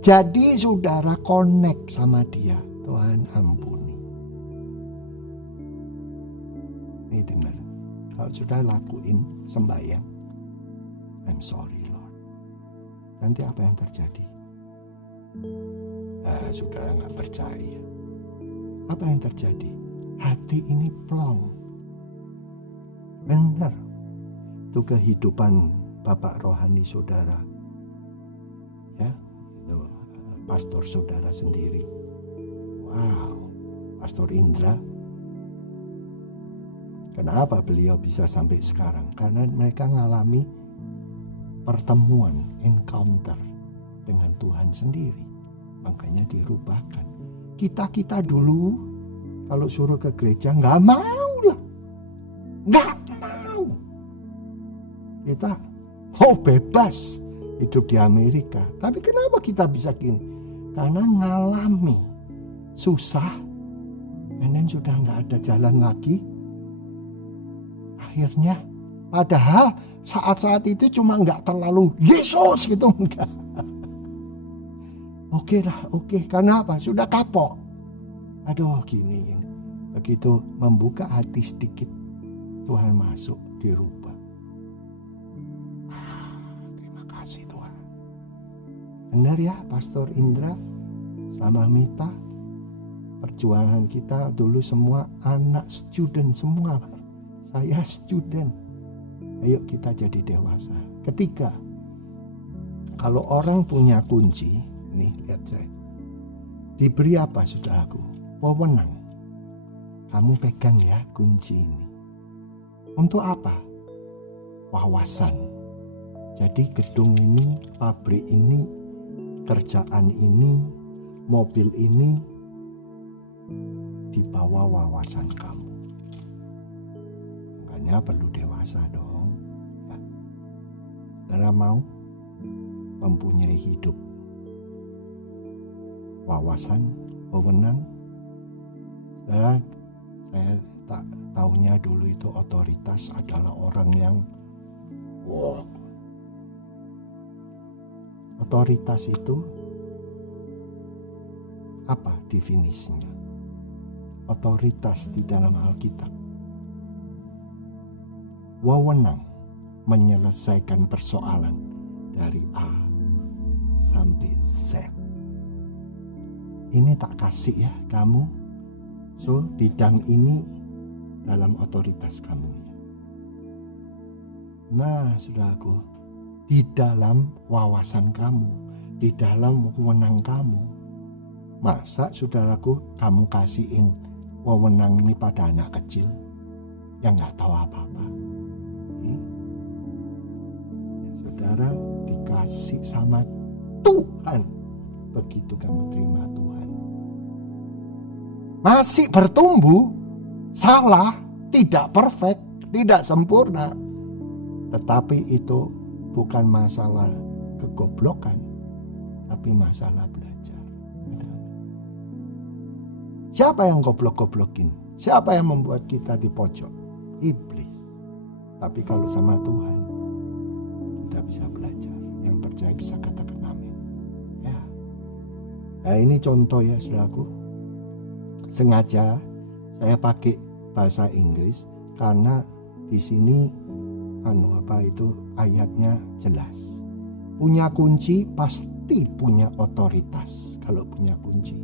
Jadi saudara connect sama dia. Tuhan ampuni. Nih dengar, kalau sudah lakuin sembahyang, I'm sorry Lord, nanti apa yang terjadi? Saudara gak percaya. Apa yang terjadi? Hati ini plong. Benar. Itu kehidupan Bapak rohani saudara. Ya, itu pastor saudara sendiri. Wow, Pastor Indra. Kenapa beliau bisa sampai sekarang? Karena mereka ngalami pertemuan, encounter dengan Tuhan sendiri. Makanya dirubahkan. Kita dulu kalau suruh ke gereja nggak mau lah. Nggak mau. Kita bebas hidup di Amerika. Tapi kenapa kita bisa gini? Karena ngalami susah. And then sudah nggak ada jalan lagi. Akhirnya padahal saat-saat itu cuma nggak terlalu Yesus gitu, enggak. Oke lah, oke. Karena apa? Sudah kapok. Aduh gini. Begitu membuka hati sedikit, Tuhan masuk, dirubah. Terima kasih Tuhan. Benar ya Pastor Indra sama Mita. Perjuangan kita dulu semua anak student semua. Saya student. Ayo kita jadi dewasa. Ketiga, kalau orang punya kunci, nih lihat saya, diberi apa saudaraku? Wewenang. Kamu pegang ya kunci ini. Untuk apa? Wawasan. Jadi gedung ini, pabrik ini, kerjaan ini, mobil ini, di bawah wawasan kamu. Makanya perlu dewasa dong. Ya. Saudara mau mempunyai hidup wawasan, wewenang. Saudara, saya tak tahunya dulu itu otoritas adalah orang yang Otoritas itu apa definisinya? Otoritas di dalam Alkitab, wewenang menyelesaikan persoalan dari A sampai Z. Ini tak kasih ya kamu. So bidang ini dalam otoritas kamu ya. Nah saudaraku, di dalam wawasan kamu, di dalam wewenang kamu. Masa saudaraku kamu kasihin wewenang ini pada anak kecil yang gak tahu apa-apa? Ya, saudara dikasih sama Tuhan. Begitu kamu terima Tuhan, masih bertumbuh, salah, tidak perfect, tidak sempurna. Tetapi itu bukan masalah kegoblokan, tapi masalah belajar. Siapa yang goblok-goblokin? Siapa yang membuat kita di pojok? Iblis. Tapi kalau sama Tuhan, kita bisa belajar. Yang percaya bisa katakan amin. Ya. Nah ini contoh ya saudaraku. Sengaja saya pakai bahasa Inggris karena di sini ayatnya jelas. Punya kunci pasti punya otoritas kalau punya kunci.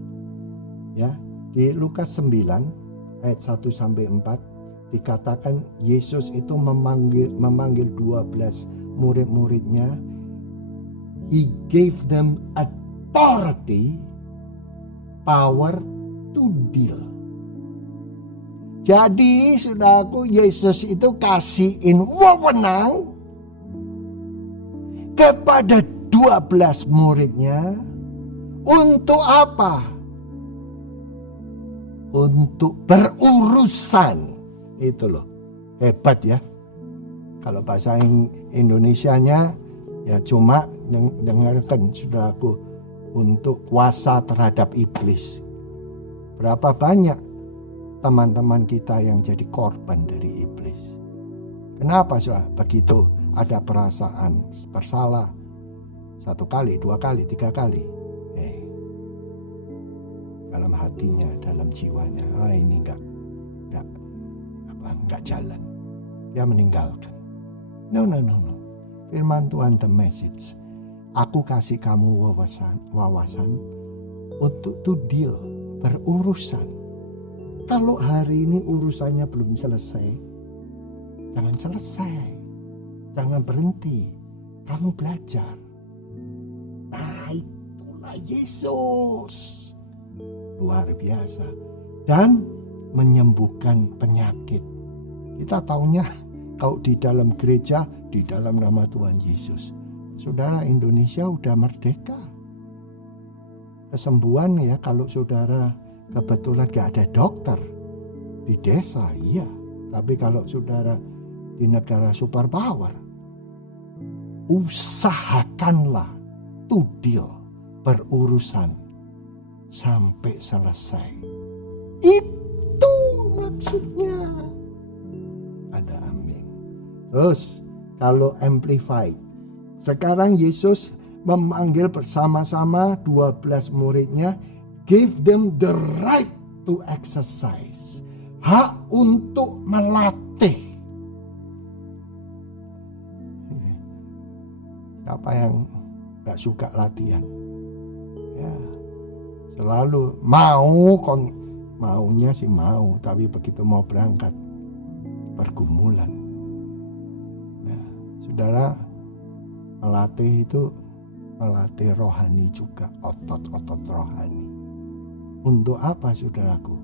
Ya, di Lukas 9 ayat 1 sampai 4 dikatakan Yesus itu memanggil 12 murid-muridnya He gave them authority, power to deal. Jadi saudaraku, Yesus itu kasihin wewenang kepada 12 muridnya. Untuk apa? Untuk berurusan. Itu loh, hebat ya. Kalau bahasa Indonesianya ya cuma dengarkan saudaraku, untuk kuasa terhadap iblis. Berapa banyak teman-teman kita yang jadi korban dari iblis? Kenapa saudara? Begitu ada perasaan bersalah 1 kali, 2 kali, 3 kali, dalam hatinya, dalam jiwanya, ini nggak jalan, dia meninggalkan. No. Firman Tuhan, the message, aku kasih kamu wawasan untuk to deal, berurusan. Kalau hari ini urusannya belum selesai, jangan selesai, jangan berhenti, kamu belajar. Nah, itulah Yesus, luar biasa, dan menyembuhkan penyakit. Kita taunya kalau di dalam gereja, di dalam nama Tuhan Yesus. Saudara, Indonesia udah merdeka. Kesembuhan ya, kalau saudara kebetulan gak ada dokter di desa, iya. Tapi kalau saudara di negara superpower, usahakanlah to deal, berurusan sampai selesai. Itu maksudnya. Ada amin. Terus kalau amplified, sekarang Yesus memanggil bersama-sama 12 muridnya, give them the right to exercise, hak untuk melatih. Siapa yang gak suka latihan? Ya, selalu maunya sih mau, tapi begitu mau berangkat pergumulan. Nah, saudara, melatih itu melatih rohani juga, otot-otot rohani. Untuk apa saudaraku?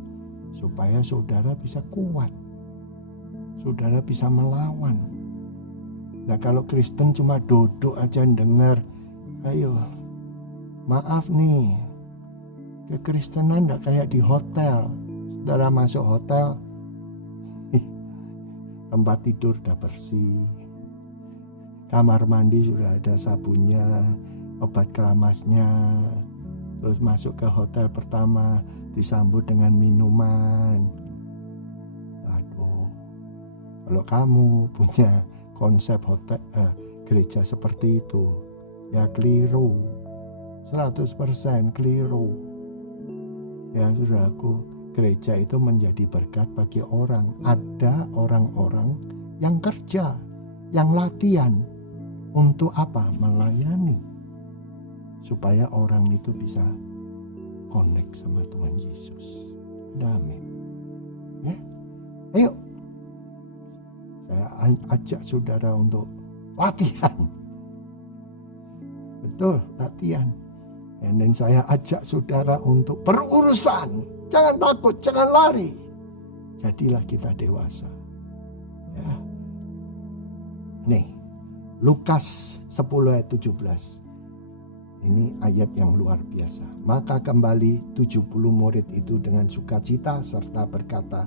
Supaya saudara bisa kuat, saudara bisa melawan. Nah, kalau Kristen cuma duduk aja dengar, ayo, maaf nih, kekristenan gak kayak di hotel. Saudara masuk hotel, tempat tidur udah bersih, kamar mandi sudah ada sabunnya, obat keramasnya. Terus masuk ke hotel pertama disambut dengan minuman. Aduh, kalau kamu punya konsep hotel gereja seperti itu, ya keliru, 100% keliru. Ya saudaraku, gereja itu menjadi berkat bagi orang. Ada orang-orang yang kerja, yang latihan. Untuk apa? Melayani. Supaya orang itu bisa connect sama Tuhan Yesus. Amin. Ya, ayo. Saya ajak saudara untuk latihan. Betul, latihan. Dan saya ajak saudara untuk berurusan. Jangan takut, jangan lari. Jadilah kita dewasa. Ya. Nih, Lukas 10 ayat 17. Ini ayat yang luar biasa. Maka kembali 70 murid itu dengan sukacita serta berkata,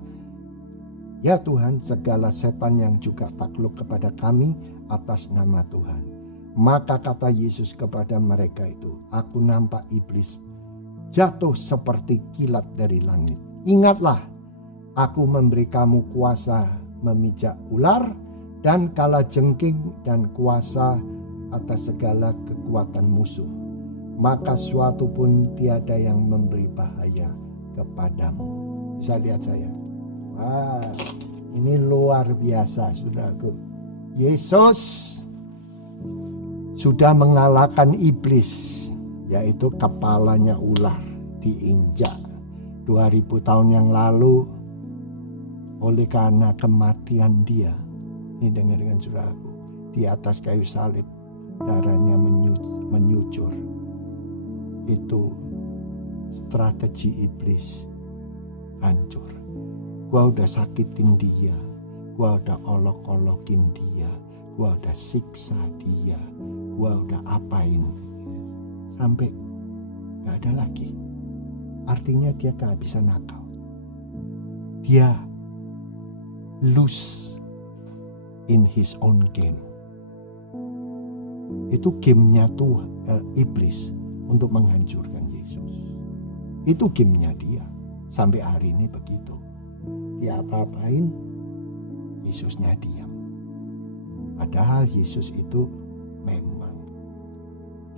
ya Tuhan, segala setan yang juga takluk kepada kami atas nama Tuhan. Maka kata Yesus kepada mereka itu, aku nampak iblis jatuh seperti kilat dari langit. Ingatlah, aku memberi kamu kuasa memijak ular dan kalajengking dan kuasa atas segala kekuatan musuh. Maka suatu pun tiada yang memberi bahaya kepadamu. Bisa lihat saya. Wah, ini luar biasa, saudaraku. Yesus sudah mengalahkan iblis, yaitu kepalanya ular diinjak 2000 tahun yang lalu oleh karena kematian dia. Ini dengar dengan saudaraku, di atas kayu salib. darahnya menyucur, itu strategi iblis hancur. Gua udah sakitin dia, gua udah olok-olokin dia, gua udah siksa dia, gua udah apain, sampai gak ada lagi. Artinya dia kehabisan akal. Dia lose in his own game. Itu gamenya tuh iblis untuk menghancurkan Yesus. Itu gamenya dia. Sampai hari ini begitu. Dia apa-apain, Yesusnya diam. Padahal Yesus itu memang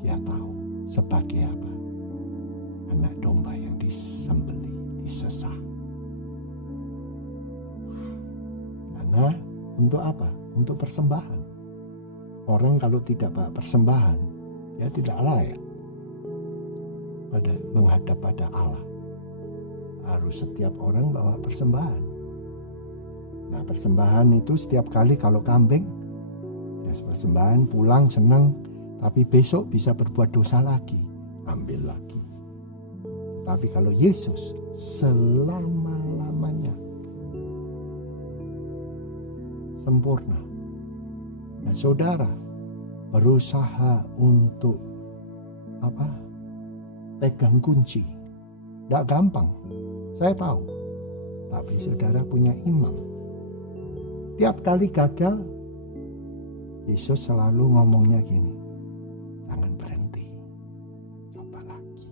dia tahu sebagai apa? Anak domba yang disembelih, disesah. Karena untuk apa? Untuk persembahan. Orang kalau tidak bawa persembahan, dia tidak layak menghadap pada Allah. Harus setiap orang bawa persembahan. Nah, persembahan itu setiap kali kalau kambing, ya persembahan pulang senang, tapi besok bisa berbuat dosa lagi, ambil lagi. Tapi kalau Yesus selama-lamanya sempurna. Nah, saudara berusaha untuk pegang kunci. Tidak gampang, saya tahu. Tapi saudara punya imam. Tiap kali gagal, Yesus selalu ngomongnya gini, jangan berhenti, coba lagi.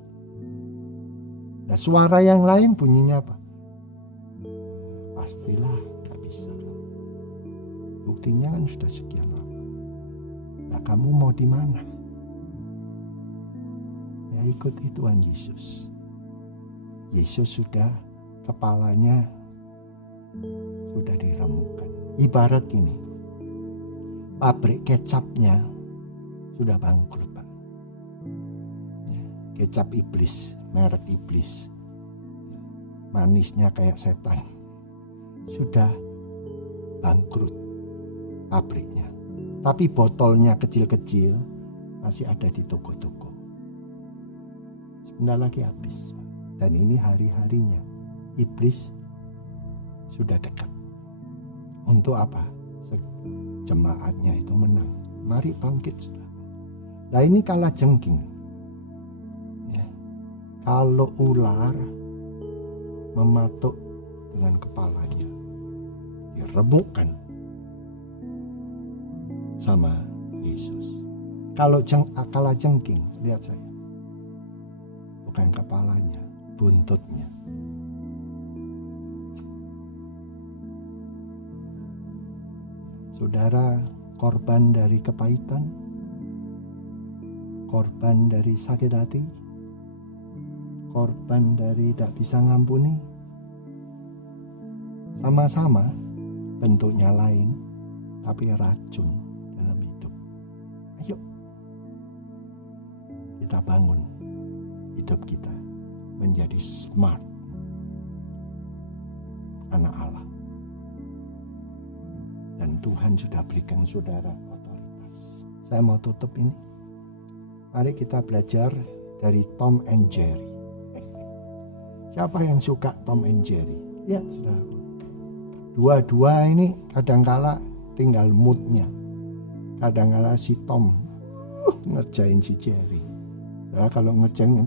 Nah, suara yang lain bunyinya apa? Pastilah gak bisa. Buktinya kan sudah sekian lama. Nah, kamu mau di mana? Ya ikuti Tuhan Yesus. Yesus sudah kepalanya sudah diremukkan. Ibarat gini, pabrik kecapnya sudah bangkrut, Pak. Ya, kecap iblis, merek iblis, manisnya kayak setan, sudah bangkrut pabriknya. Tapi botolnya kecil-kecil masih ada di toko-toko. Sebentar lagi habis. Dan ini hari-harinya. Iblis sudah dekat. Untuk apa? Jemaatnya itu menang. Mari bangkit, saudara. Nah, ini kalah jengking. Ya. Kalau ular mematuk dengan kepalanya, diremukkan sama Yesus. Kalau kalah jengking, lihat saya. Bukan kepalanya, buntutnya. Saudara korban dari kepahitan, korban dari sakit hati, korban dari tidak bisa ngampuni, sama-sama bentuknya lain, tapi racun dalam hidup. Ayo kita bangun hidup kita menjadi smart anak Allah. Dan Tuhan sudah berikan saudara otoritas. Saya mau tutup ini. Mari kita belajar dari Tom and Jerry. Siapa yang suka Tom and Jerry? Lihat saudara. Dua-dua ini kadangkala tinggal moodnya. Kadangkala si Tom ngerjain si Jerry. Saudara kalau ngerjain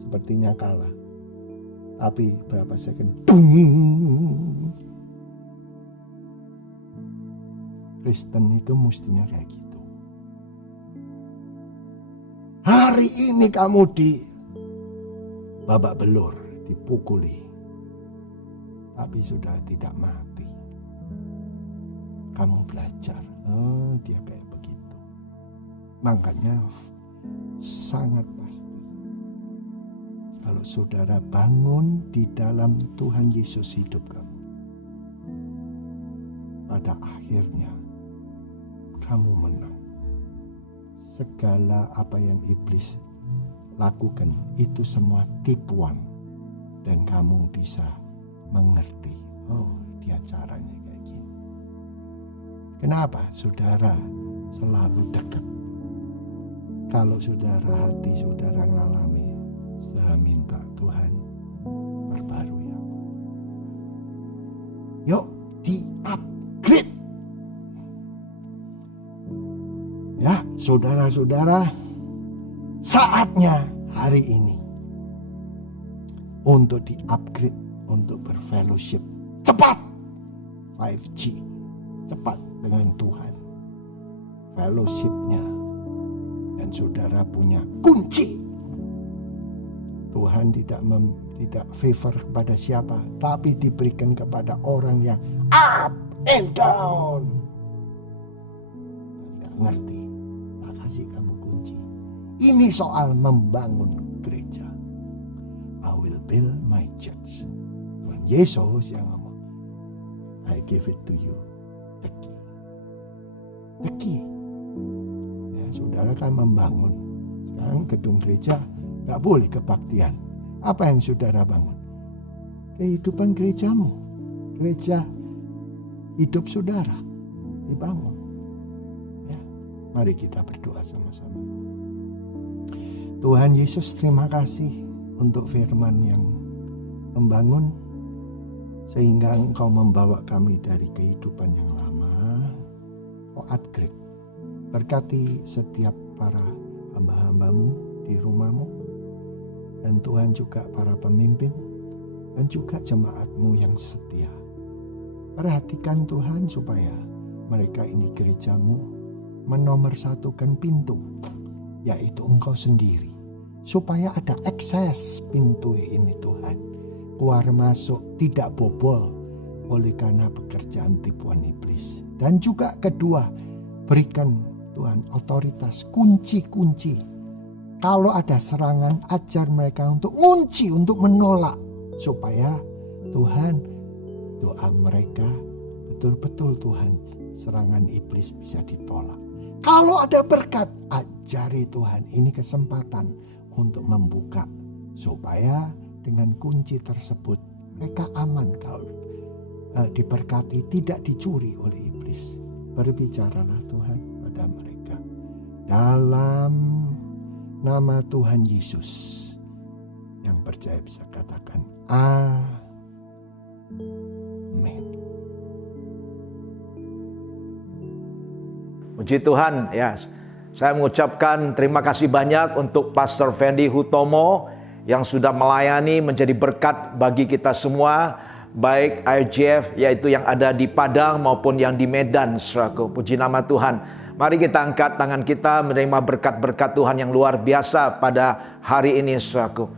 sepertinya kalah. Tapi berapa second, Kristen itu mestinya kayak gitu. Hari ini kamu di babak belur, dipukuli, tapi sudah tidak mati. Kamu belajar, oh dia kayak begitu. Makanya sangat pasti. Kalau saudara bangun di dalam Tuhan Yesus hidup kamu, pada akhirnya kamu menang. Segala apa yang iblis lakukan itu semua tipuan. Dan kamu bisa mengerti, oh dia caranya kayak gini. Kenapa? Saudara selalu dekat. Kalau saudara hati saudara ngalami, saudara minta Tuhan perbarui aku. Yuk di-upgrade. Ya, saudara-saudara, saatnya hari ini untuk di-upgrade, untuk berfellowship cepat. 5G, cepat dengan Tuhan. Fellowship-nya. Dan saudara punya kunci. Tuhan tidak favor kepada siapa, tapi diberikan kepada orang yang up and down. Tidak ngerti, tak kasih kamu kunci. Ini soal membangun gereja. I will build my church. Tuhan Yesus yang ngomong, I give it to you, the key. The key. Ya, saudara kan membangun. Sekarang gedung gereja gak boleh kebaktian. Apa yang saudara bangun? Kehidupan gerejamu. Gereja hidup saudara dibangun. Ya, mari kita berdoa sama-sama. Tuhan Yesus, terima kasih untuk firman yang membangun, sehingga Engkau membawa kami dari kehidupan yang lama. Kau upgrade. Berkati setiap para hamba-hambamu di rumahmu. Dan Tuhan juga para pemimpin. Dan juga jemaatmu yang setia. Perhatikan Tuhan supaya mereka ini gerejamu menomorsatukan pintu. Yaitu Engkau sendiri. Supaya ada akses pintu ini Tuhan. Keluar masuk tidak bobol oleh karena pekerjaan tipuan iblis. Dan juga kedua, berikan Tuhan otoritas, kunci-kunci. Kalau ada serangan, ajar mereka untuk ngunci, untuk menolak. Supaya Tuhan, doa mereka betul-betul Tuhan, serangan iblis bisa ditolak. Kalau ada berkat, ajari Tuhan, ini kesempatan untuk membuka. Supaya dengan kunci tersebut mereka aman kalau diberkati, tidak dicuri oleh iblis. Berbicaralah Tuhan pada mereka dalam nama Tuhan Yesus. Yang percaya bisa katakan amin. Puji Tuhan ya. Saya mengucapkan terima kasih banyak untuk Pastor Fendi Hutomo yang sudah melayani menjadi berkat bagi kita semua, baik IGF yaitu yang ada di Padang maupun yang di Medan. Saudaraku, puji nama Tuhan. Mari kita angkat tangan kita menerima berkat-berkat Tuhan yang luar biasa pada hari ini, saudaraku.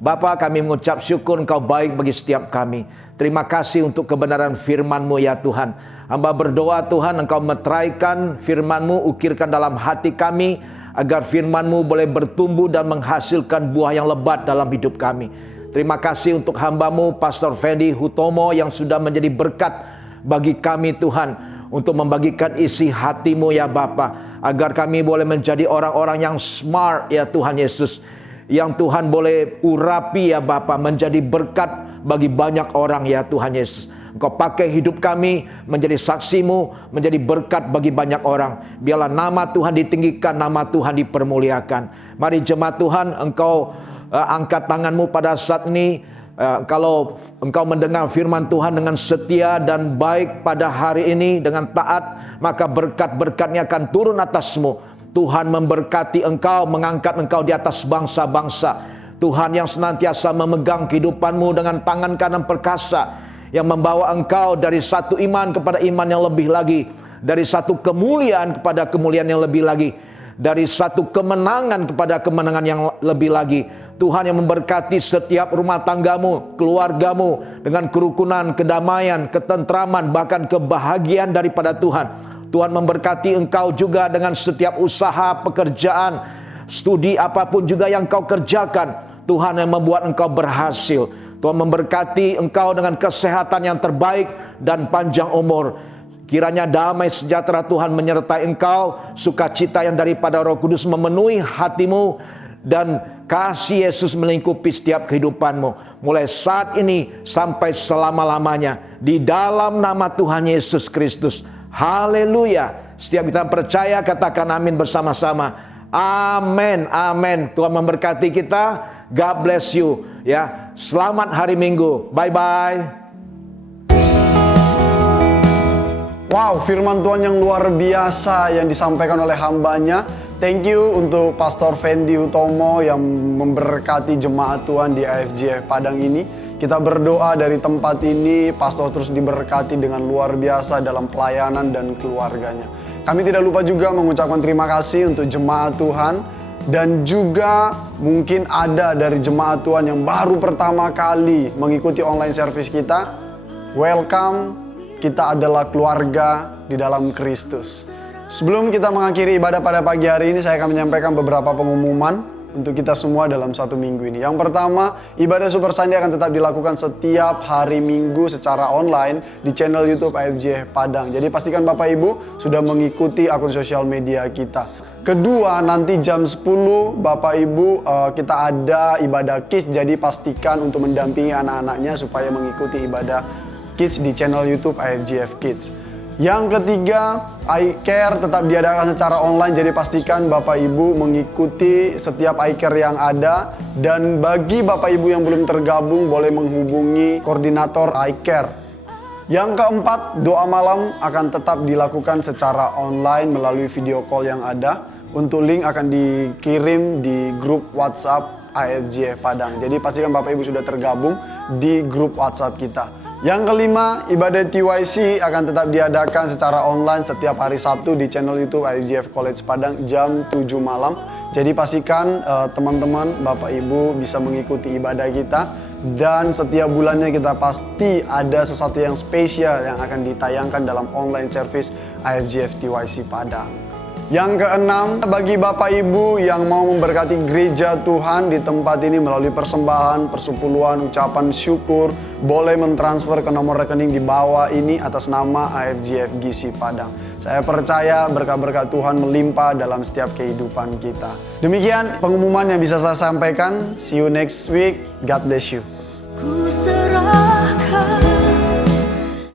Bapa, kami mengucap syukur Engkau baik bagi setiap kami. Terima kasih untuk kebenaran firman-Mu ya Tuhan. Hamba berdoa Tuhan Engkau meteraikan firman-Mu, ukirkan dalam hati kami, agar firman-Mu boleh bertumbuh dan menghasilkan buah yang lebat dalam hidup kami. Terima kasih untuk hamba-Mu Pastor Fendi Hutomo yang sudah menjadi berkat bagi kami Tuhan, untuk membagikan isi hati-Mu ya Bapa, agar kami boleh menjadi orang-orang yang smart ya Tuhan Yesus, yang Tuhan boleh urapi ya Bapa, menjadi berkat bagi banyak orang ya Tuhan Yesus. Engkau pakai hidup kami menjadi saksi-Mu, menjadi berkat bagi banyak orang. Biarlah nama Tuhan ditinggikan, nama Tuhan dipermuliakan. Mari jemaat Tuhan, Engkau angkat tangan-Mu pada saat ini. Kalau engkau mendengar firman Tuhan dengan setia dan baik pada hari ini dengan taat, maka berkat-berkatnya akan turun atasmu. Tuhan memberkati engkau, mengangkat engkau di atas bangsa-bangsa. Tuhan yang senantiasa memegang kehidupanmu dengan tangan kanan perkasa, yang membawa engkau dari satu iman kepada iman yang lebih lagi, dari satu kemuliaan kepada kemuliaan yang lebih lagi, dari satu kemenangan kepada kemenangan yang lebih lagi. Tuhan yang memberkati setiap rumah tanggamu, keluargamu dengan kerukunan, kedamaian, ketentraman, bahkan kebahagiaan daripada Tuhan. Tuhan memberkati engkau juga dengan setiap usaha, pekerjaan, studi apapun juga yang kau kerjakan. Tuhan yang membuat engkau berhasil. Tuhan memberkati engkau dengan kesehatan yang terbaik dan panjang umur. Kiranya damai sejahtera Tuhan menyertai engkau, sukacita yang daripada Roh Kudus memenuhi hatimu, dan kasih Yesus melingkupi setiap kehidupanmu, mulai saat ini sampai selama-lamanya. Di dalam nama Tuhan Yesus Kristus. Haleluya. Setiap kita percaya, katakan amin bersama-sama. Amin, amin. Tuhan memberkati kita. God bless you. Ya, selamat hari Minggu. Bye-bye. Wow, firman Tuhan yang luar biasa yang disampaikan oleh hambanya. Thank you untuk Pastor Fendi Utomo yang memberkati jemaat Tuhan di IFGF Padang ini. Kita berdoa dari tempat ini, Pastor terus diberkati dengan luar biasa dalam pelayanan dan keluarganya. Kami tidak lupa juga mengucapkan terima kasih untuk jemaat Tuhan. Dan juga mungkin ada dari jemaat Tuhan yang baru pertama kali mengikuti online service kita. Welcome. Kita adalah keluarga di dalam Kristus. Sebelum kita mengakhiri ibadah pada pagi hari ini, saya akan menyampaikan beberapa pengumuman untuk kita semua dalam satu minggu ini. Yang pertama, ibadah Super Sunday akan tetap dilakukan setiap hari Minggu secara online di channel YouTube IFGF Padang. Jadi pastikan Bapak Ibu sudah mengikuti akun sosial media kita. Kedua, nanti jam 10 Bapak Ibu kita ada ibadah Kids. Jadi pastikan untuk mendampingi anak-anaknya supaya mengikuti ibadah Kids di channel YouTube IFGF Kids. Yang ketiga, iCare tetap diadakan secara online, jadi pastikan Bapak Ibu mengikuti setiap iCare yang ada. Dan bagi Bapak Ibu yang belum tergabung, boleh menghubungi koordinator iCare. Yang keempat, doa malam akan tetap dilakukan secara online melalui video call yang ada. Untuk link akan dikirim di grup WhatsApp IFGF Padang. Jadi pastikan Bapak Ibu sudah tergabung di grup WhatsApp kita. Yang kelima, ibadah TYC akan tetap diadakan secara online setiap hari Sabtu di channel YouTube IFGF College Padang jam 7 malam. Jadi pastikan teman-teman, Bapak Ibu bisa mengikuti ibadah kita. Dan setiap bulannya kita pasti ada sesuatu yang spesial yang akan ditayangkan dalam online service IFGF TYC Padang. Yang keenam, bagi Bapak Ibu yang mau memberkati gereja Tuhan di tempat ini melalui persembahan, persepuluhan, ucapan syukur, boleh mentransfer ke nomor rekening di bawah ini atas nama IFGF GC Padang. Saya percaya berkat-berkat Tuhan melimpah dalam setiap kehidupan kita. Demikian pengumuman yang bisa saya sampaikan. See you next week. God bless you.